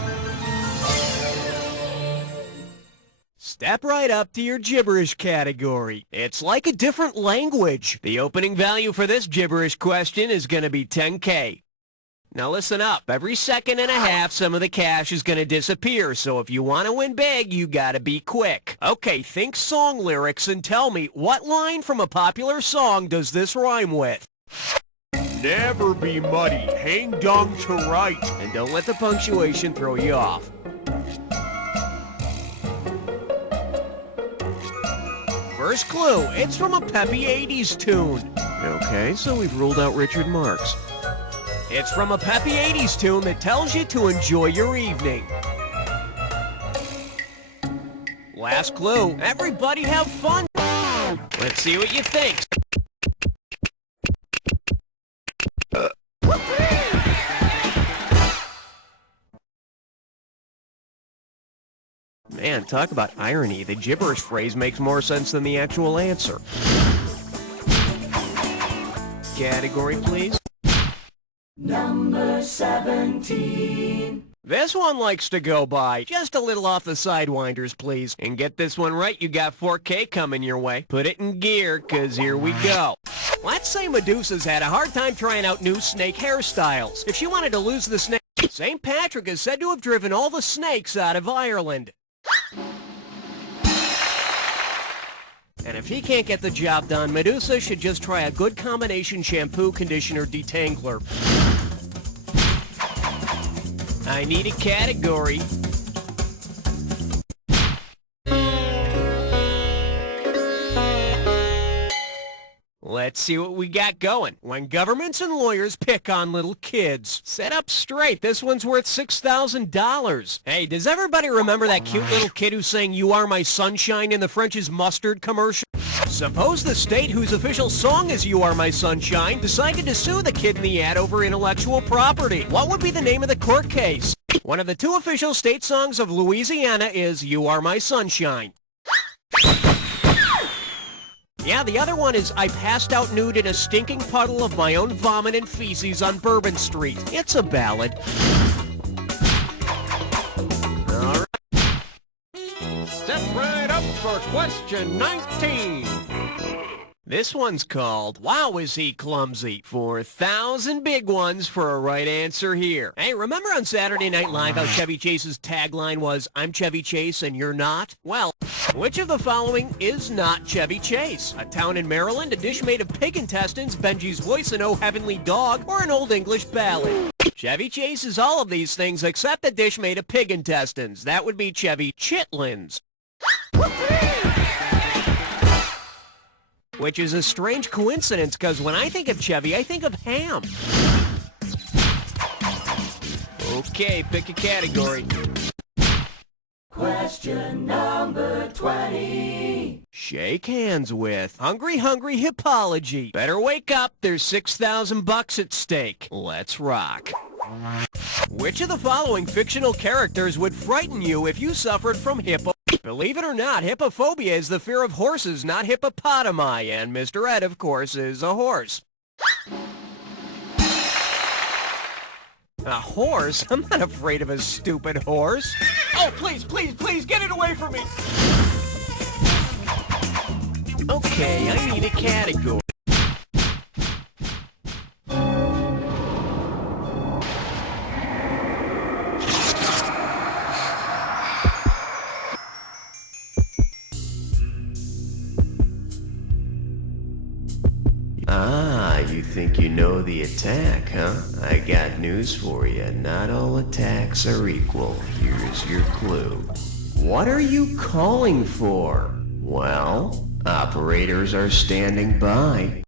Step right up to your gibberish category. It's like a different language. The opening value for this gibberish question is going to be $10K. Now listen up. Every second and a half, some of the cash is going to disappear, so if you want to win big, you got to be quick. Okay, think song lyrics and tell me, what line from a popular song does this rhyme with? Never be muddy. Hang dung to right. And don't let the punctuation throw you off. First clue, it's from a peppy 80s tune. Okay, so we've ruled out Richard Marx. It's from a peppy 80s tune that tells you to enjoy your evening. Last clue, everybody have fun. Let's see what you think. Man, talk about irony. The gibberish phrase makes more sense than the actual answer. Category, please. Number 17. This one likes to go by. Just a little off the sidewinders, please. And get this one right, you got 4K coming your way. Put it in gear, 'cause here we go. Let's say Medusa's had a hard time trying out new snake hairstyles. If she wanted to lose the snake, St. Patrick is said to have driven all the snakes out of Ireland. And if he can't get the job done, Medusa should just try a good combination shampoo, conditioner, detangler. I need a category. Let's see what we got going. When governments and lawyers pick on little kids. Set up straight. This one's worth $6,000. Hey, does everybody remember that cute little kid who sang "You Are My Sunshine" in the French's Mustard commercial? Suppose the state whose official song is "You Are My Sunshine" decided to sue the kid in the ad over intellectual property. What would be the name of the court case? One of the two official state songs of Louisiana is "You Are My Sunshine." Yeah, the other one is "I passed out nude in a stinking puddle of my own vomit and feces on Bourbon Street." It's a ballad. All right. Step right up for question 19. This one's called "Wow, Is He Clumsy?" 4,000 big ones for a right answer here. Hey, remember on Saturday Night Live how Chevy Chase's tagline was, "I'm Chevy Chase and you're not"? Well, which of the following is not Chevy Chase? A town in Maryland, a dish made of pig intestines, Benji's voice in "Oh Heavenly Dog," or an Old English ballad? Chevy Chase is all of these things except a dish made of pig intestines. That would be Chevy Chitlins. Which is a strange coincidence, because when I think of Chevy, I think of ham. Okay, pick a category. Question number 20. Shake hands with Hungry Hungry Hippology. Better wake up, there's $6,000 at stake. Let's rock. Which of the following fictional characters would frighten you if you suffered from hippo? Believe it or not, hippophobia is the fear of horses, not hippopotami, and Mr. Ed, of course, is a horse. A horse? I'm not afraid of a stupid horse. Oh, please, please, please, get it away from me! Okay, I need a category. Ah, you think you know the attack, huh? I got news for you. Not all attacks are equal. Here's your clue. What are you calling for? Well, operators are standing by.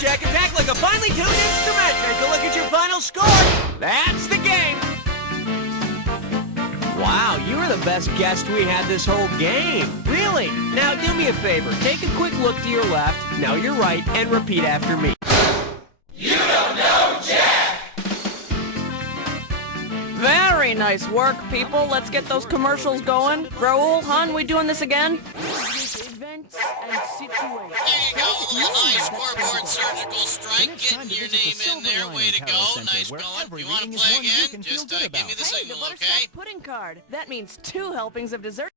Jack Attack like a finely tuned instrument. Take a look at your final score. That's the game. Wow, you were the best guest we had this whole game. Really? Now do me a favor. Take a quick look to your left, now your right, and repeat after me. You don't know Jack! Very nice work, people. Let's get those commercials going. Raoul, hon, we doing this again? Events and situations. There you go, a little high scoreboard surgical strike, getting your name in there. Way to go, nice going. You want to play again? Just give me the signal, okay? Pudding card. That means 2 helpings of dessert.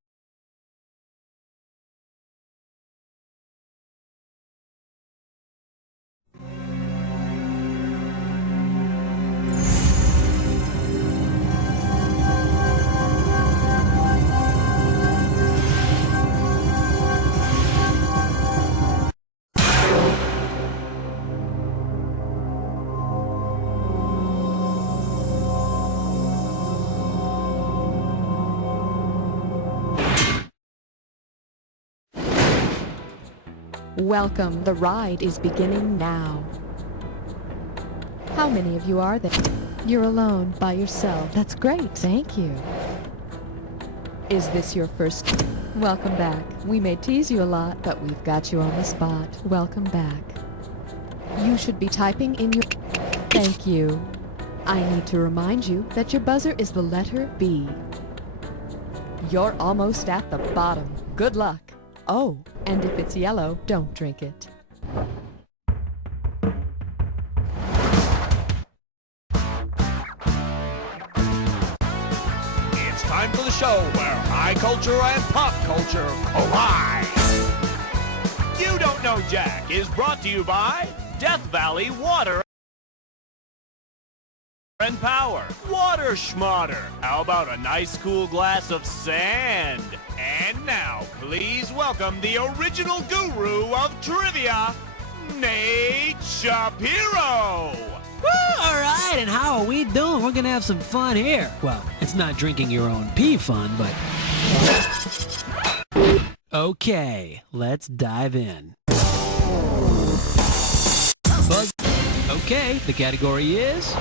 Welcome. The ride is beginning now. How many of you are there? You're alone, by yourself. That's great. Thank you. Is this your first? Welcome back. We may tease you a lot, but we've got you on the spot. Welcome back. You should be typing in your... Thank you. I need to remind you that your buzzer is the letter B. You're almost at the bottom. Good luck. Oh, and if it's yellow, don't drink it. It's time for the show where high culture and pop culture collide. You Don't Know Jack is brought to you by Death Valley Water and Power. Water schmotter. How about a nice cool glass of sand? And now, please welcome the original guru of trivia, Nate Shapiro. Woo, all right, and how are we doing? We're gonna have some fun here. Well, it's not drinking your own pee fun, but... Okay, let's dive in. Buzz. Okay, the category is...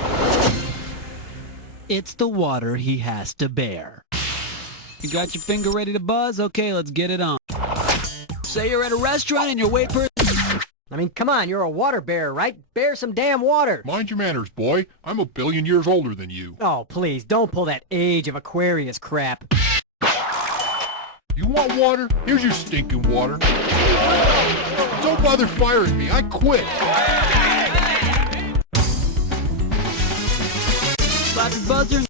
It's the water he has to bear. You got your finger ready to buzz? Okay, let's get it on. Say you're at a restaurant and your wait person... I mean, come on, you're a water bearer, right? Bear some damn water. Mind your manners, boy. I'm 1 billion years older than you. Oh, please, don't pull that Age of Aquarius crap. You want water? Here's your stinking water. Don't bother firing me. I quit. Slap your buzzer.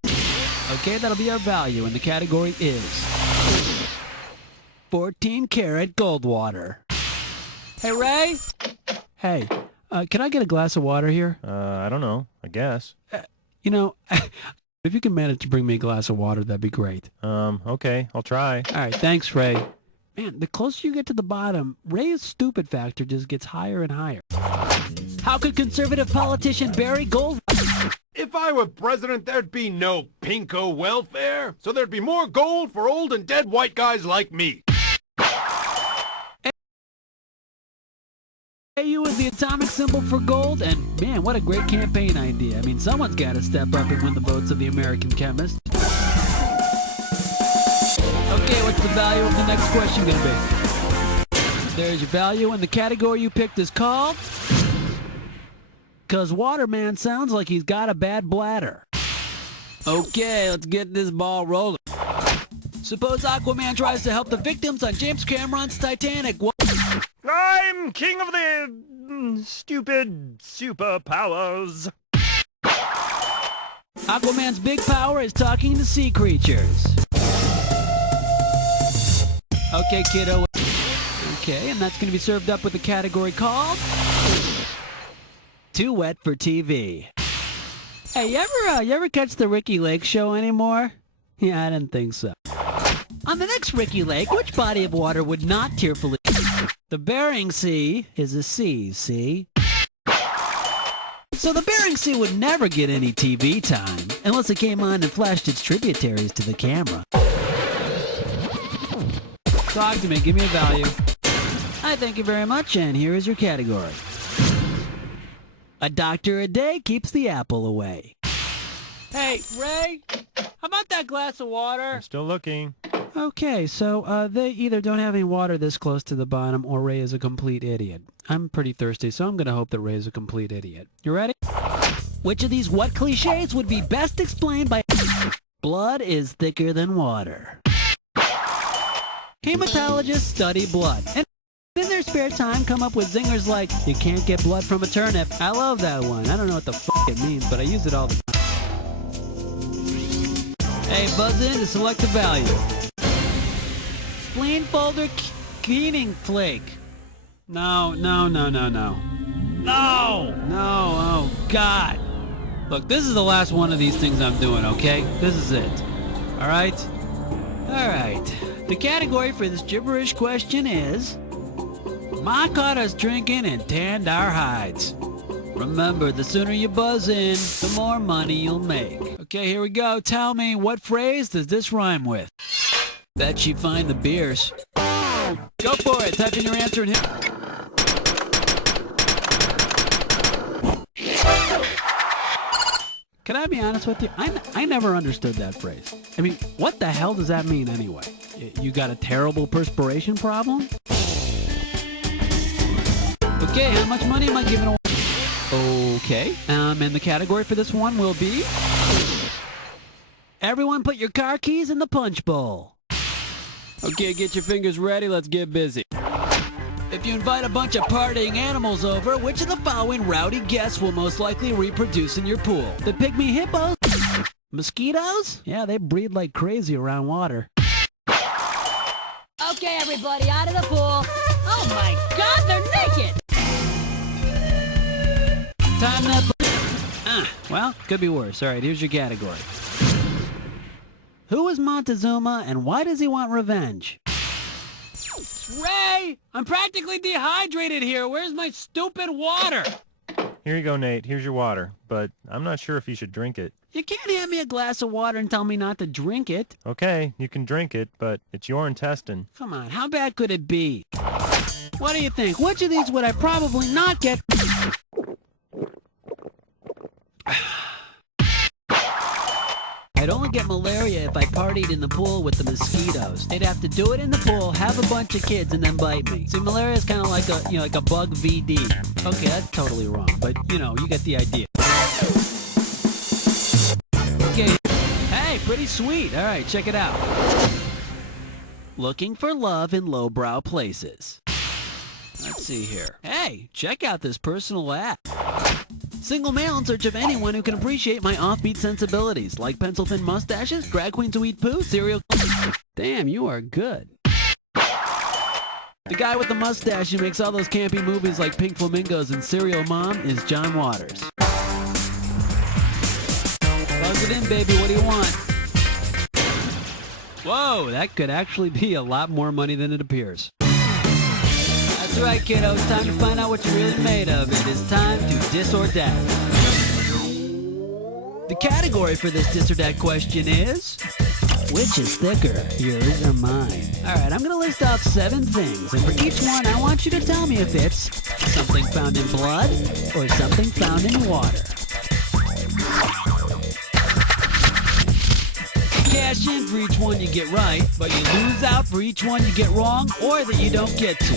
Okay, that'll be our value, and the category is 14-karat gold water. Hey, Ray? Hey, can I get a glass of water here? I don't know. I guess. You know, if you can manage to bring me a glass of water, that'd be great. Okay. I'll try. All right, thanks, Ray. Man, the closer you get to the bottom, Ray's stupid factor just gets higher and higher. How could conservative politician Barry Gold... If I were president, there'd be no pinko welfare, so there'd be more gold for old and dead white guys like me. AU is the atomic symbol for gold, and man, what a great campaign idea. I mean, someone's got to step up and win the votes of the American chemist. Okay, what's the value of the next question going to be? There's your value, and the category you picked is called... 'Cause Waterman sounds like he's got a bad bladder. Okay, let's get this ball rolling. Suppose Aquaman tries to help the victims on James Cameron's Titanic. I'm king of the stupid superpowers. Aquaman's big power is talking to sea creatures. Okay, kiddo. Okay, and that's going to be served up with a category called... Too wet for TV. Hey, you ever catch the Ricky Lake show anymore? Yeah, I didn't think so. On the next Ricky Lake, which body of water would not tearfully... The Bering Sea is a sea, see? So the Bering Sea would never get any TV time unless it came on and flashed its tributaries to the camera. Talk to me, give me a value. I thank you very much, and here is your category. A doctor a day keeps the apple away. Hey, Ray, how about that glass of water? I'm still looking. Okay, so they either don't have any water this close to the bottom or Ray is a complete idiot. I'm pretty thirsty, so I'm going to hope that Ray is a complete idiot. You ready? Which of these what cliches would be best explained by blood is thicker than water? Hematologists study blood. And in their spare time, come up with zingers like, you can't get blood from a turnip. I love that one. I don't know what the fuck it means, but I use it all the time. Hey, buzz in to select a value. Spleen folder cleaning flake. No. Oh, God. Look, this is the last one of these things I'm doing, okay? This is it. All right? All right. The category for this gibberish question is... Ma caught us drinking and tanned our hides. Remember, the sooner you buzz in, the more money you'll make. Okay, here we go. Tell me, what phrase does this rhyme with? Bet you find the beers. Go for it. Type in your answer and hit... Can I be honest with you? I never understood that phrase. I mean, what the hell does that mean anyway? You got a terrible perspiration problem? Okay, how much money am I giving away? Okay, and the category for this one will be... Everyone put your car keys in the punch bowl. Okay, get your fingers ready, let's get busy. If you invite a bunch of partying animals over, which of the following rowdy guests will most likely reproduce in your pool? The pygmy hippos? Mosquitoes? Yeah, they breed like crazy around water. Okay, everybody, out of the pool. Oh my God, they're naked! Time that... well, could be worse. All right, here's your category. Who is Montezuma and why does he want revenge? Ray! I'm practically dehydrated here. Where's my stupid water? Here you go, Nate. Here's your water. But I'm not sure if you should drink it. You can't hand me a glass of water and tell me not to drink it. Okay, you can drink it, but it's your intestine. Come on, how bad could it be? What do you think? Which of these would I probably not get? I'd only get malaria if I partied in the pool with the mosquitoes. They'd have to do it in the pool, have a bunch of kids, and then bite me. See, malaria is kind of like a, like a bug VD. Okay, that's totally wrong, but you get the idea. Okay, hey, pretty sweet. All right, check it out. Looking for love in lowbrow places. Let's see here. Hey, check out this personal app. Single male in search of anyone who can appreciate my offbeat sensibilities, like pencil-thin mustaches, drag queens who eat poo, serial... Damn, you are good. The guy with the mustache who makes all those campy movies like Pink Flamingos and Serial Mom is John Waters. Buzz it in, baby. What do you want? Whoa, that could actually be a lot more money than it appears. That's right, kiddo. It's time to find out what you're really made of. It is time to dis or dat. The category for this dis or dat question is... Which is thicker, yours or mine? Alright, I'm going to list off 7 things, and for each one, I want you to tell me if it's something found in blood or something found in water. Cash in for each one you get right, but you lose out for each one you get wrong or that you don't get to.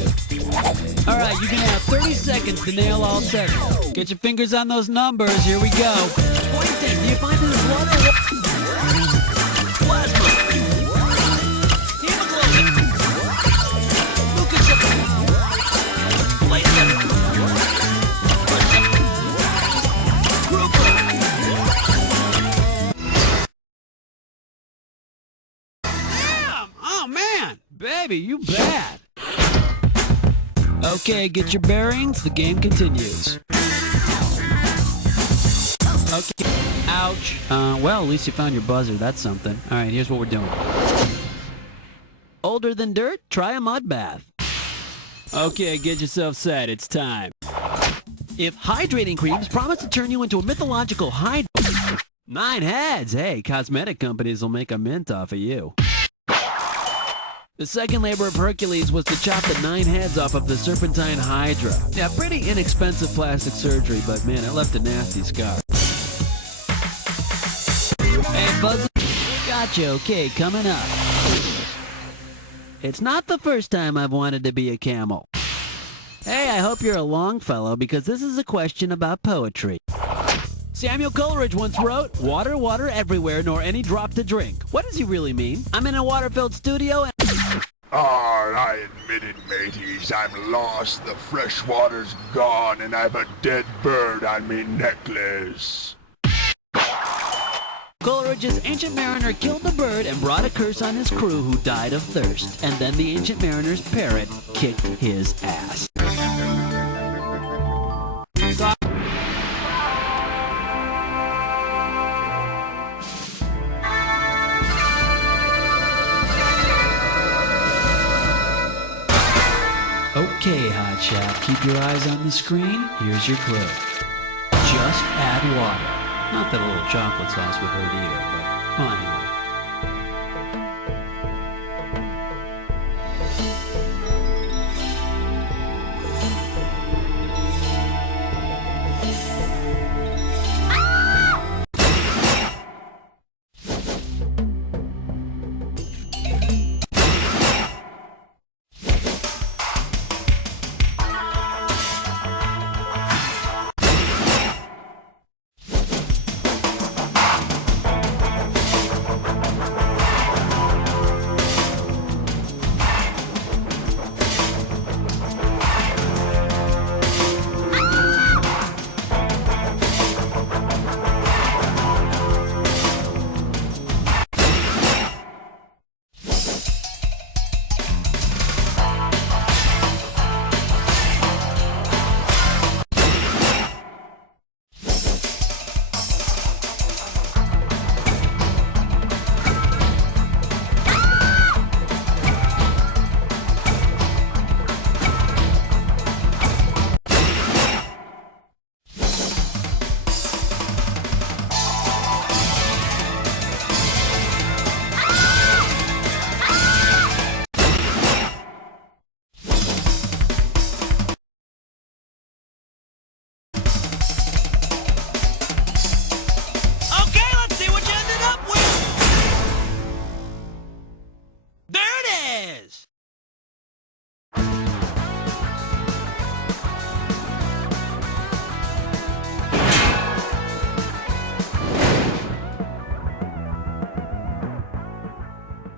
Alright, you're going to have 30 seconds to nail all 7. Get your fingers on those numbers, here we go. Pointing, do you find it in blood or water? Plasma. Hemoglobin. Leukocyte. Platelet. Grouper. Damn! Oh, man! Baby, you bad. Okay, get your bearings. The game continues. Okay. Ouch. Well, at least you found your buzzer. That's something. All right, here's what we're doing. Older than dirt? Try a mud bath. Okay, get yourself set. It's time. If hydrating creams promise to turn you into a mythological 9 heads. Hey, cosmetic companies will make a mint off of you. The second labor of Hercules was to chop the 9 heads off of the serpentine hydra. Yeah, pretty inexpensive plastic surgery, but man, it left a nasty scar. Hey, Buzz. Gotcha, okay, coming up. It's not the first time I've wanted to be a camel. Hey, I hope you're a Longfellow, because this is a question about poetry. Samuel Coleridge once wrote, "Water, water everywhere, nor any drop to drink." What does he really mean? I'm in a water-filled studio and... I admit it, mateys. I'm lost. The fresh water's gone, and I've a dead bird on me necklace. Coleridge's ancient mariner killed the bird and brought a curse on his crew who died of thirst. And then the ancient mariner's parrot kicked his ass. Okay, hotshot, keep your eyes on the screen. Here's your clue. Just add water. Not that a little chocolate sauce would hurt either, but well, anyway.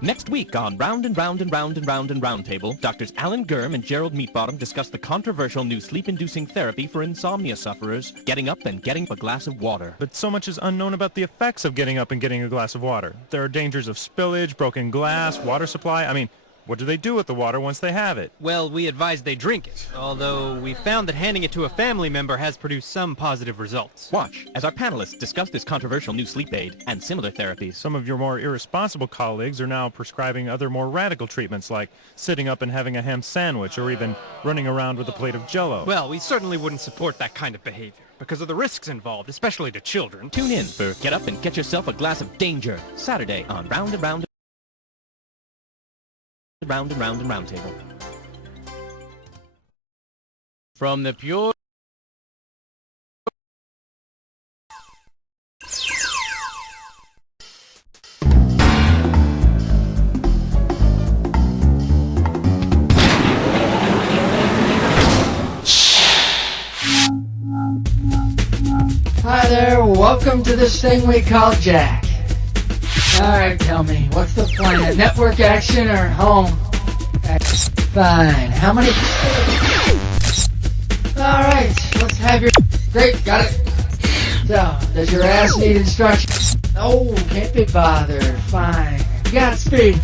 Next week on Round and Round and Round and Round and Round Table, Doctors Alan Gurm and Gerald Meatbottom discuss the controversial new sleep-inducing therapy for insomnia sufferers, getting up and getting a glass of water. But so much is unknown about the effects of getting up and getting a glass of water. There are dangers of spillage, broken glass, water supply. I mean, what do they do with the water once they have it? Well, we advise they drink it, although we found that handing it to a family member has produced some positive results. Watch as our panelists discuss this controversial new sleep aid and similar therapies. Some of your more irresponsible colleagues are now prescribing other more radical treatments like sitting up and having a ham sandwich or even running around with a plate of Jell-O. Well, we certainly wouldn't support that kind of behavior because of the risks involved, especially to children. Tune in for Get Up and Get Yourself a Glass of Danger, Saturday on Round and Round and Round Table. From the pure... Hi there, welcome to this thing we call Jack. Alright, tell me, what's the plan? Network action or home? Fine, how many... Alright, let's have your... Great, got it. So, does your ass need instructions? No, can't be bothered. Fine. Godspeed.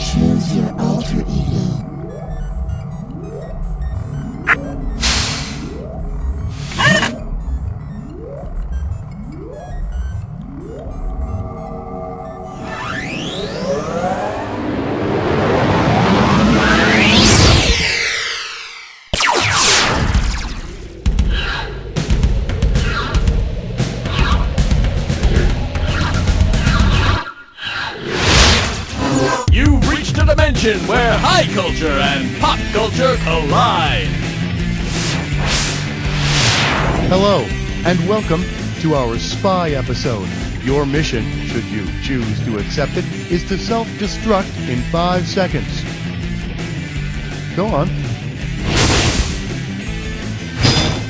Choose your alter ego. Where high culture and pop culture collide. Hello, and welcome to our spy episode. Your mission, should you choose to accept it, is to self-destruct in 5 seconds. Go on.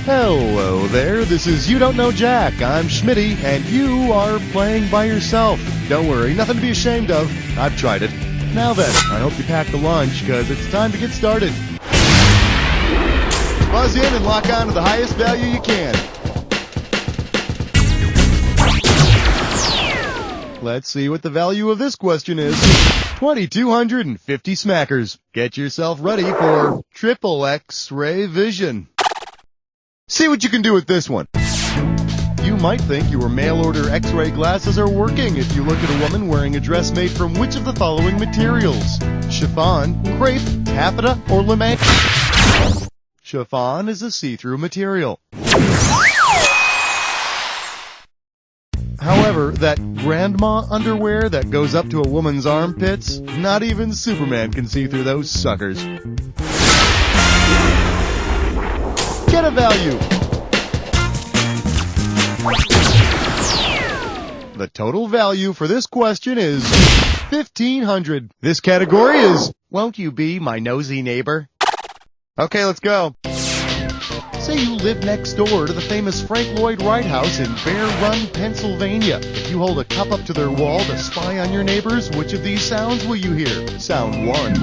Hello there, this is You Don't Know Jack. I'm Schmitty, and you are playing by yourself. Don't worry, nothing to be ashamed of. I've tried it. Now then, I hope you packed a lunch, because it's time to get started. Buzz in and lock on to the highest value you can. Let's see what the value of this question is. 2,250 smackers. Get yourself ready for triple X-ray vision. See what you can do with this one. You might think your mail-order X-ray glasses are working if you look at a woman wearing a dress made from which of the following materials? Chiffon, crepe, taffeta, or lamaine? Chiffon is a see-through material. However, that grandma underwear that goes up to a woman's armpits, not even Superman can see through those suckers. Get a value! The total value for this question is $1,500. This category is, won't you be my nosy neighbor? Okay, let's go. Say you live next door to the famous Frank Lloyd Wright House in Bear Run, Pennsylvania. If you hold a cup up to their wall to spy on your neighbors, which of these sounds will you hear? Sound 1.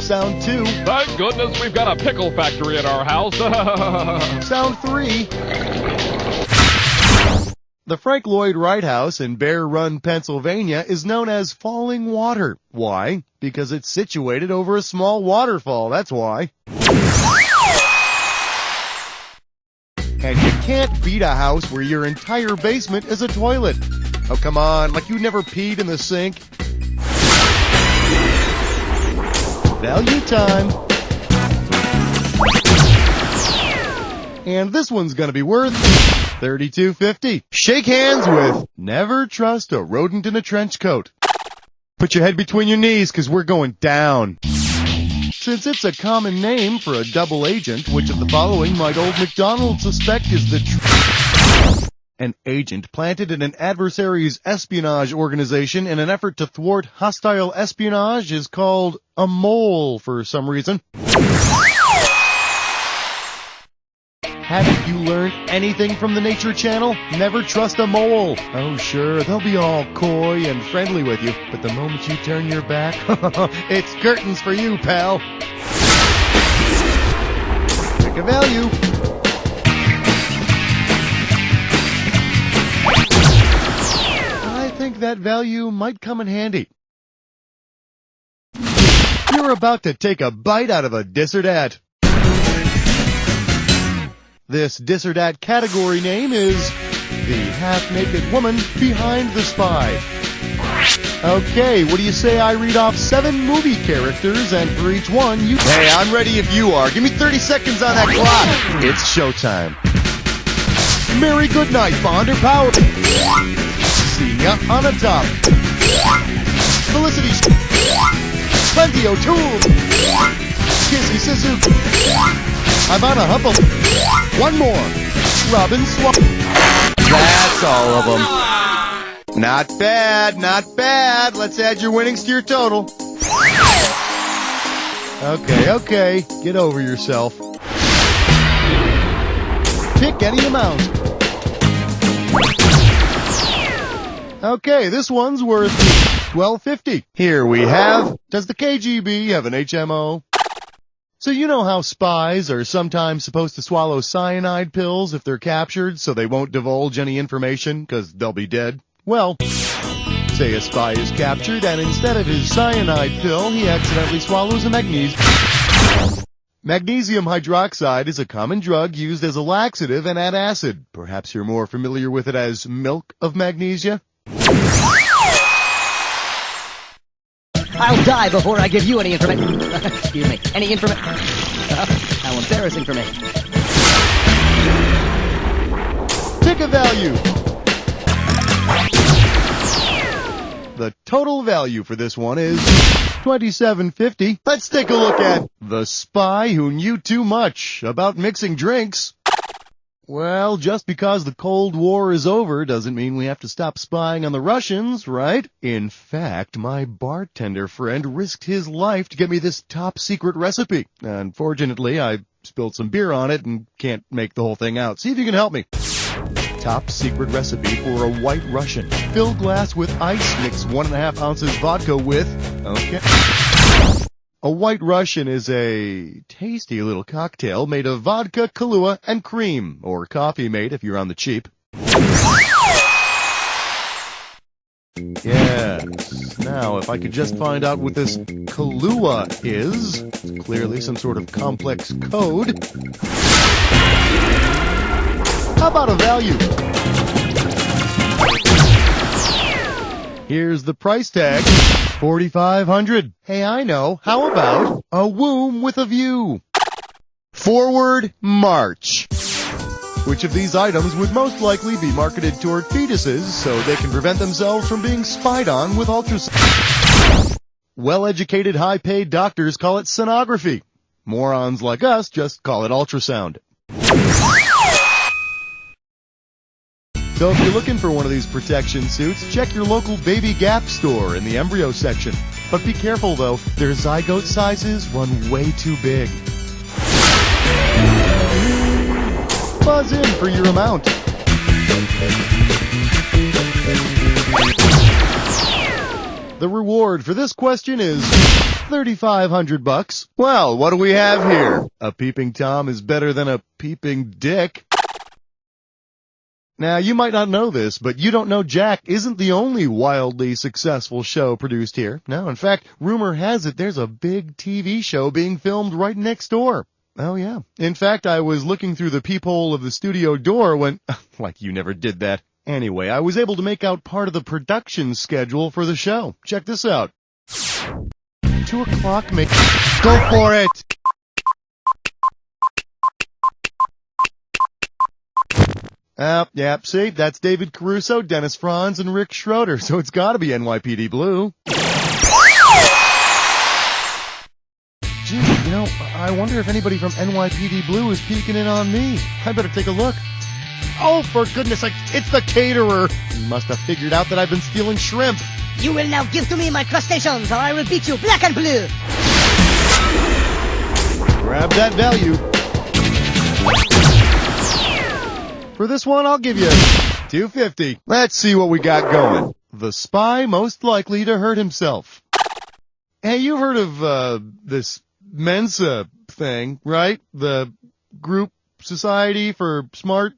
Sound 2. Thank goodness we've got a pickle factory at our house. Sound 3. The Frank Lloyd Wright House in Bear Run, Pennsylvania is known as Falling Water. Why? Because it's situated over a small waterfall, that's why. And you can't beat a house where your entire basement is a toilet. Oh, come on, like you never peed in the sink. Value time. And this one's gonna be worth $32.50. Shake hands with Never Trust a Rodent in a Trench Coat. Put your head between your knees, because we're going down. Since it's a common name for a double agent, which of the following might Old MacDonald suspect is the An agent planted in an adversary's espionage organization in an effort to thwart hostile espionage is called a mole for some reason. Haven't you learned anything from the Nature Channel? Never trust a mole. Oh, sure, they'll be all coy and friendly with you, but the moment you turn your back, it's curtains for you, pal. Pick a value. I think that value might come in handy. You're about to take a bite out of a Disserdat. This Disserdat category name is the half-naked woman behind the spy. Okay, what do you say I read off 7 movie characters, and for each one you... Hey, I'm ready if you are. Give me 30 seconds on that clock. It's showtime. Mary Goodnight, Bond or Power. See ya on the top. Felicity. Plenty O'Toole. Kissy Suzuki. Ivana Humble. One more. Robin Swan. That's all of them. Not bad, not bad. Let's add your winnings to your total. Okay. Get over yourself. Pick any amount. Okay, this one's worth $12.50. Here we have, does the KGB have an HMO? So you know how spies are sometimes supposed to swallow cyanide pills if they're captured so they won't divulge any information because they'll be dead? Well, say a spy is captured and instead of his cyanide pill, he accidentally swallows a magnesium. Magnesium hydroxide is a common drug used as a laxative and antacid. Perhaps you're more familiar with it as milk of magnesia? I'll die before I give you any information. Excuse me. Any information. How embarrassing for me. Pick a value. The total value for this one is $27.50. Let's take a look at The Spy Who Knew Too Much About Mixing Drinks. Well, just because the Cold War is over doesn't mean we have to stop spying on the Russians, right? In fact, my bartender friend risked his life to get me this top-secret recipe. Unfortunately, I spilled some beer on it and can't make the whole thing out. See if you can help me. Top-secret recipe for a White Russian. Fill glass with ice, mix 1.5 ounces vodka with... Okay. A White Russian is a tasty little cocktail made of vodka, Kahlua, and cream, or Coffee Mate if you're on the cheap. Yes. Now, if I could just find out what this Kahlua is, it's clearly some sort of complex code. How about a value? Here's the price tag. $4,500. Hey, I know. How about a womb with a view? Forward march. Which of these items would most likely be marketed toward fetuses so they can prevent themselves from being spied on with ultrasound? Well-educated, high-paid doctors call it sonography. Morons like us just call it ultrasound. So if you're looking for one of these protection suits, check your local Baby Gap store in the embryo section. But be careful though, their zygote sizes run way too big. Buzz in for your amount. The reward for this question is $3,500. Well, what do we have here? A peeping Tom is better than a peeping Dick. Now, you might not know this, but You Don't Know Jack isn't the only wildly successful show produced here. No, in fact, rumor has it there's a big TV show being filmed right next door. Oh, yeah. In fact, I was looking through the peephole of the studio door when... Like you never did that. Anyway, I was able to make out part of the production schedule for the show. Check this out. 2 o'clock, Go for it! Yep, see, that's David Caruso, Dennis Franz, and Rick Schroeder, so it's gotta be NYPD Blue. Gee, you know, I wonder if anybody from NYPD Blue is peeking in on me. I better take a look. Oh, for goodness sake, it's the caterer. He must have figured out that I've been stealing shrimp. You will now give to me my crustaceans, or I will beat you black and blue. Grab that value. For this one, I'll give you $2.50. Let's see what we got going. The spy most likely to hurt himself. Hey, you've heard of this Mensa thing, right? The group society for smart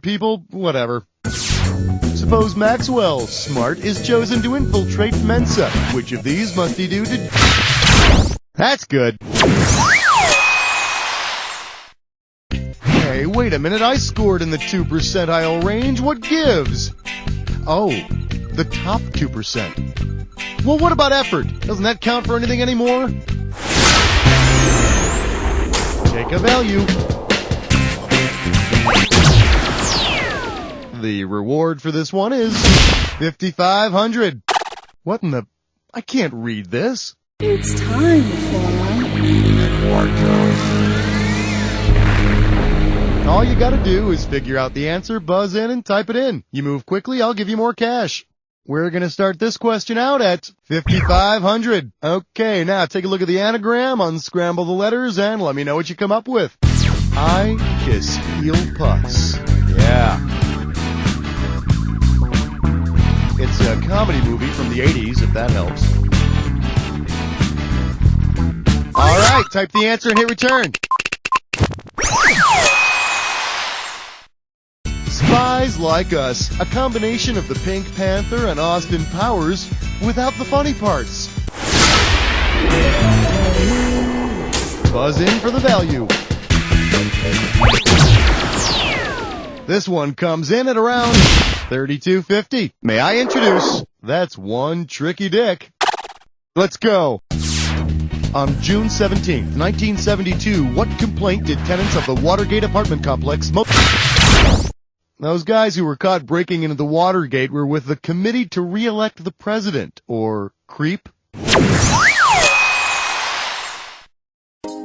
people? Whatever. Suppose Maxwell, smart, is chosen to infiltrate Mensa. Which of these must he do to... That's good. Hey, wait a minute. I scored in the 2 percentile range. What gives? Oh, the top 2%. Well, what about effort? Doesn't that count for anything anymore? Take a value. The reward for this one is $5,500. What in the... I can't read this. It's time for... All you gotta do is figure out the answer, buzz in, and type it in. You move quickly, I'll give you more cash. We're gonna start this question out at $5,500. Okay, now take a look at the anagram, unscramble the letters, and let me know what you come up with. I kiss heel pus. Yeah. It's a comedy movie from the 80s, if that helps. Alright, type the answer and hit return. Spies Like Us, a combination of the Pink Panther and Austin Powers without the funny parts. Buzz in for the value. This one comes in at around $32.50. May I introduce? That's one tricky dick. Let's go. On June 17th, 1972, what complaint did tenants of the Watergate apartment complex Those guys who were caught breaking into the Watergate were with the Committee to Re-elect the President, or CREEP.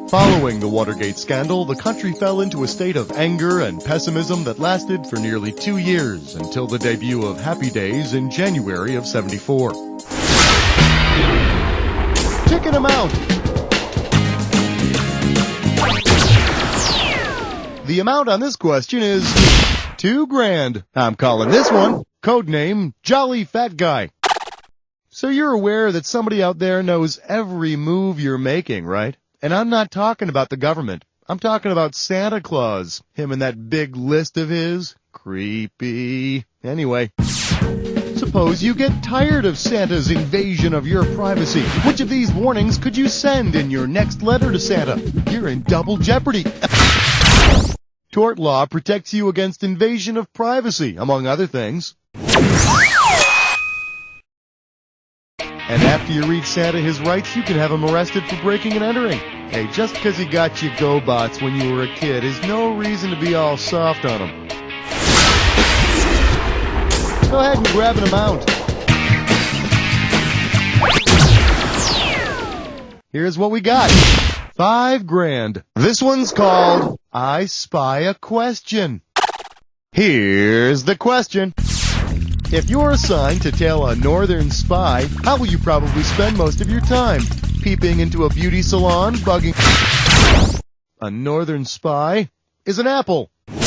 Following the Watergate scandal, the country fell into a state of anger and pessimism that lasted for nearly 2 years, until the debut of Happy Days in January of '74. Ticket amount. The amount on this question is $2,000. I'm calling this one codename Jolly Fat Guy. So you're aware that somebody out there knows every move you're making, right? And I'm not talking about the government. I'm talking about Santa Claus. Him and that big list of his. Creepy. Anyway, suppose you get tired of Santa's invasion of your privacy. Which of these warnings could you send in your next letter to Santa? You're in double jeopardy. Tort law protects you against invasion of privacy, among other things. And after you read Santa his rights, you can have him arrested for breaking and entering. Hey, just because he got you GoBots when you were a kid is no reason to be all soft on him. Go ahead and grab an amount. Here's what we got. $5,000. This one's called I Spy a Question. Here's the question. If you're assigned to tail a northern spy, how will you probably spend most of your time? Peeping into a beauty salon, bugging... A northern spy is an apple. They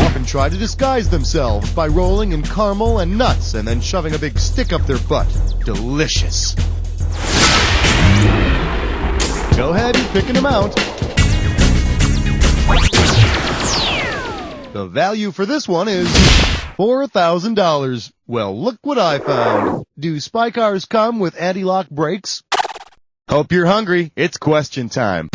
often try to disguise themselves by rolling in caramel and nuts and then shoving a big stick up their butt. Delicious. Go ahead and pick an amount. The value for this one is $4,000. Well, look what I found. Do spy cars come with anti-lock brakes? Hope you're hungry. It's question time.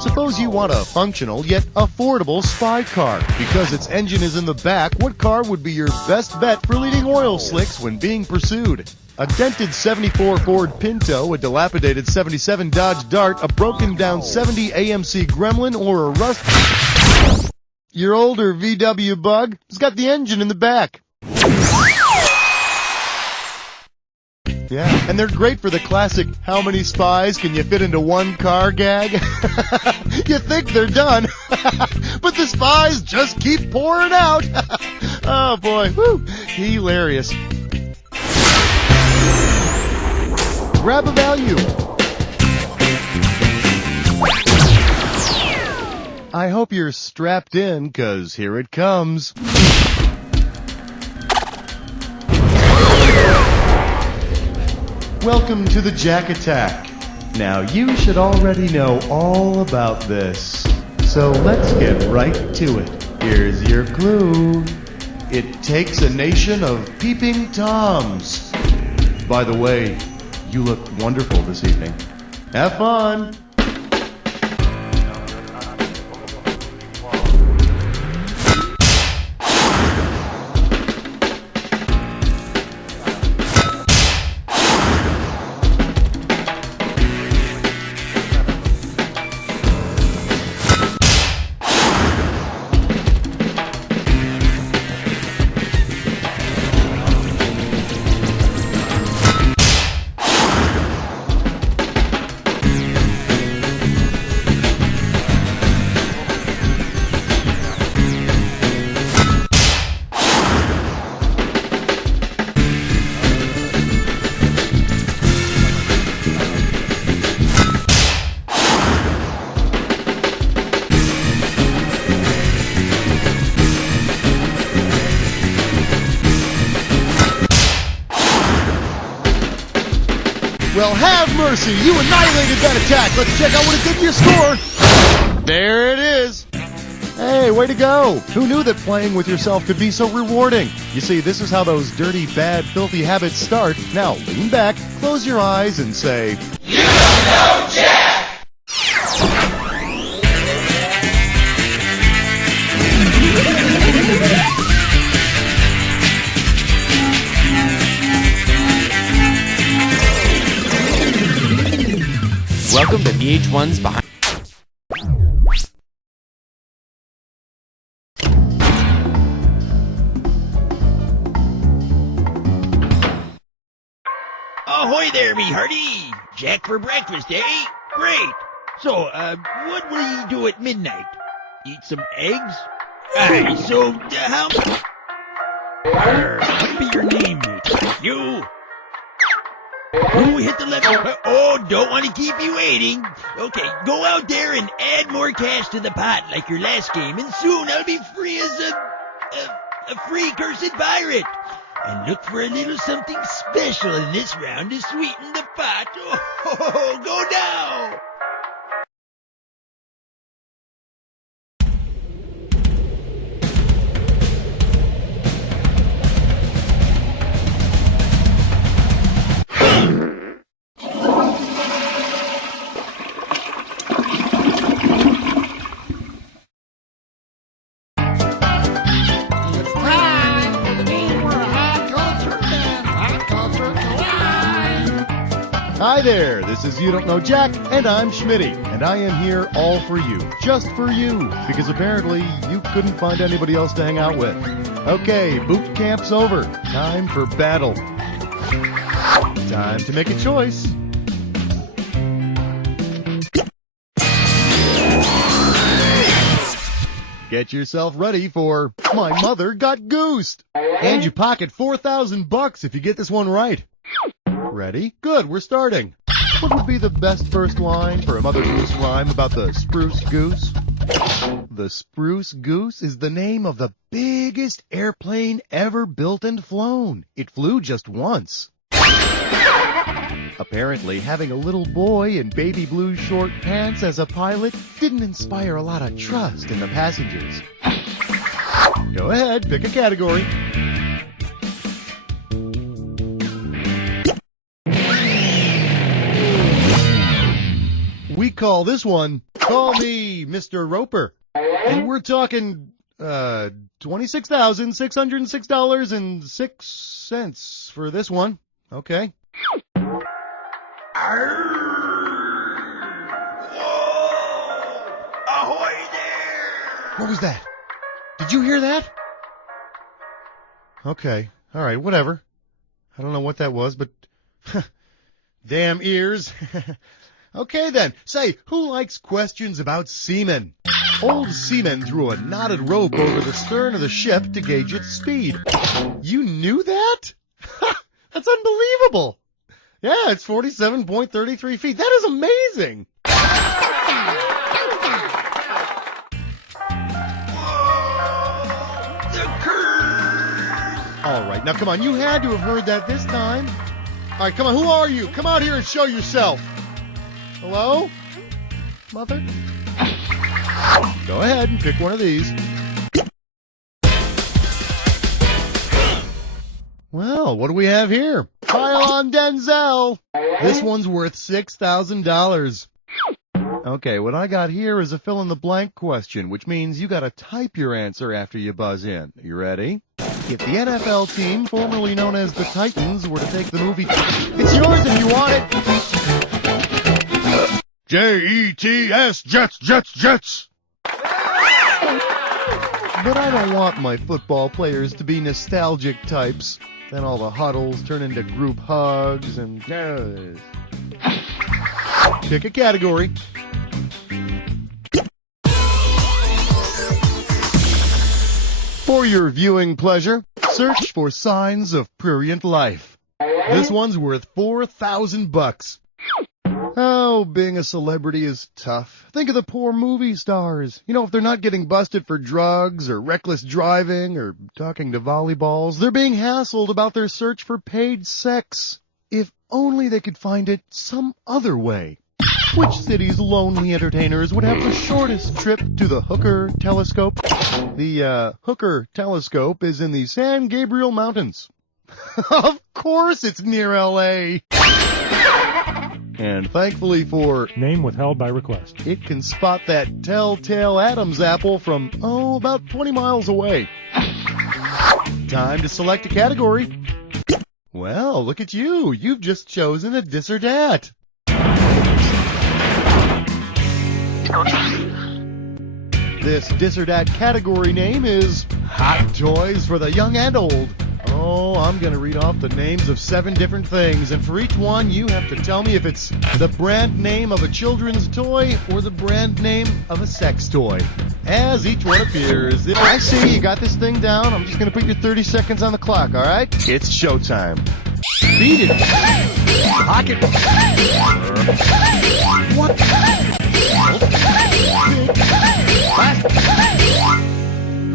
Suppose you want a functional yet affordable spy car. Because its engine is in the back, what car would be your best bet for leading oil slicks when being pursued? A dented 74 Ford Pinto, a dilapidated 77 Dodge Dart, a broken down 70 AMC Gremlin, or a rust... Your older VW Bug has got the engine in the back. Yeah, and they're great for the classic how many spies can you fit into one car gag? You think they're done, but the spies just keep pouring out. Oh boy, woo, hilarious. Grab a value. I hope you're strapped in, 'cause here it comes. Welcome to the Jack Attack. Now, you should already know all about this. So let's get right to it. Here's your clue. It takes a nation of peeping Toms. By the way, you look wonderful this evening. Have fun! Well, have mercy! You annihilated that attack! Let's check out what it did to your score! There it is! Hey, way to go! Who knew that playing with yourself could be so rewarding? You see, this is how those dirty, bad, filthy habits start. Now, lean back, close your eyes, and say, "You don't know Jack!" Welcome to VH1's Behind. Ahoy there, me hearty! Jack for breakfast, eh? Great! So, what will you do at midnight? Eat some eggs? Aye, so, how... What be your name, mate? You... Oh, hit the left. Oh, don't want to keep you waiting. Okay, go out there and add more cash to the pot like your last game, and soon I'll be free as a free cursed pirate. And look for a little something special in this round to sweeten the pot. Oh, go now. Hi there, this is You Don't Know Jack, and I'm Schmitty, and I am here all for you, just for you, because apparently you couldn't find anybody else to hang out with. Okay, boot camp's over. Time for battle. Time to make a choice. Get yourself ready for My Mother Got Goosed. And you pocket $4,000 if you get this one right. Ready? Good, we're starting. What would be the best first line for a Mother Goose rhyme about the spruce goose? The spruce goose is the name of the biggest airplane ever built and flown. It flew just once. Apparently, having a little boy in baby blue short pants as a pilot didn't inspire a lot of trust in the passengers. Go ahead, pick a category. We call this one, Call Me Mr. Roper. And we're talking, $26,606.06 for this one. Okay. Ahoy there! What was that? Did you hear that? Okay. All right, whatever. I don't know what that was, but damn ears. Okay then, say, who likes questions about seamen? Old seamen threw a knotted rope over the stern of the ship to gauge its speed. You knew that? That's unbelievable. Yeah, it's 47.33 feet. That is amazing. All right, now come on. You had to have heard that this time. All right, come on. Who are you? Come out here and show yourself. Hello? Mother? Go ahead and pick one of these. Well, what do we have here? Pile on Denzel. This one's worth $6,000. Okay, what I got here is a fill-in-the-blank question, which means you gotta type your answer after you buzz in. You ready? If the NFL team, formerly known as the Titans, were to take the movie... It's yours if you want it! Jets, Jets, Jets, Jets! But I don't want my football players to be nostalgic types. Then all the huddles turn into group hugs and... Pick a category. For your viewing pleasure, search for signs of prurient life. This one's worth $4,000. Oh, being a celebrity is tough. Think of the poor movie stars. You know, if they're not getting busted for drugs or reckless driving or talking to volleyballs, they're being hassled about their search for paid sex. If only they could find it some other way. Which city's lonely entertainers would have the shortest trip to the Hooker Telescope? The Hooker Telescope is in the San Gabriel Mountains. Of course it's near L.A. And thankfully for... Name withheld by request. It can spot that telltale Adam's apple from, about 20 miles away. Time to select a category. Well, look at you. You've just chosen a dis or dat. This dis or dat category name is Hot Toys for the Young and Old. Oh, I'm going to read off the names of 7 different things, and for each one, you have to tell me if it's the brand name of a children's toy or the brand name of a sex toy. As each one appears, I see you got this thing down. I'm just going to put your 30 seconds on the clock, all right? It's showtime. Beat it. Pocket. What?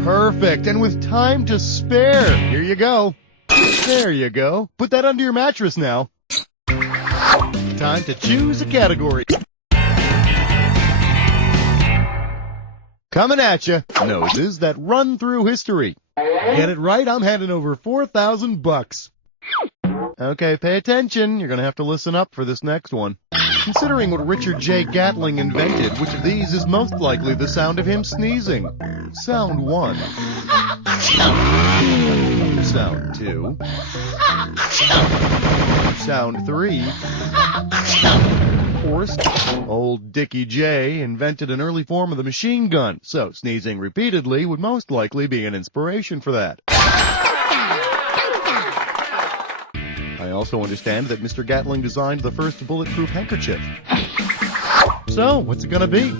Perfect, and with time to spare, here you go. There you go. Put that under your mattress now. Time to choose a category. Coming at you, noses that run through history. Get it right, I'm handing over $4,000. Okay, pay attention. You're going to have to listen up for this next one. Considering what Richard J. Gatling invented, which of these is most likely the sound of him sneezing? Sound 1. Sound 2. Sound 3. Of course, old Dickie J invented an early form of the machine gun, so sneezing repeatedly would most likely be an inspiration for that. I also understand that Mr. Gatling designed the first bulletproof handkerchief. So, what's it gonna be?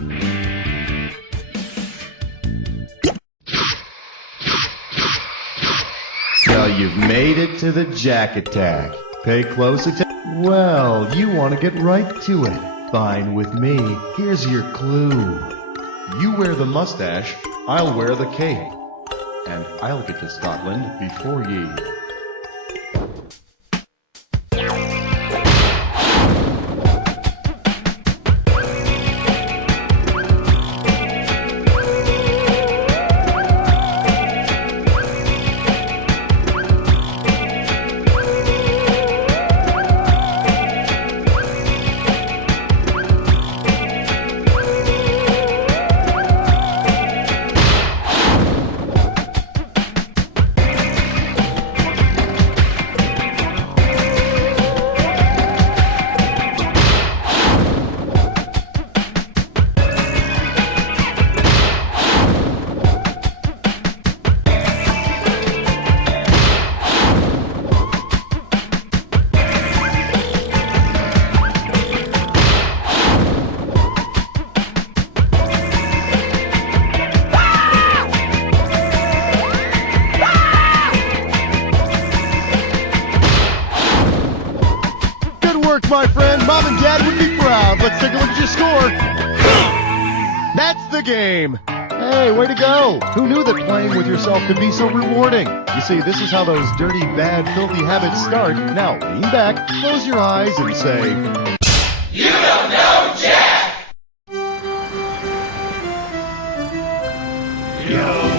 Well, you've made it to the Jack Attack. Pay close attention. Well, you want to get right to it. Fine with me. Here's your clue. You wear the mustache, I'll wear the cape. And I'll get to Scotland before ye. My friend, Mom and Dad would be proud. Let's take a look at your score. That's the game. Hey, way to go! Who knew that playing with yourself could be so rewarding? You see, this is how those dirty, bad, filthy habits start. Now, lean back, close your eyes, and say... You don't know Jack! Yo.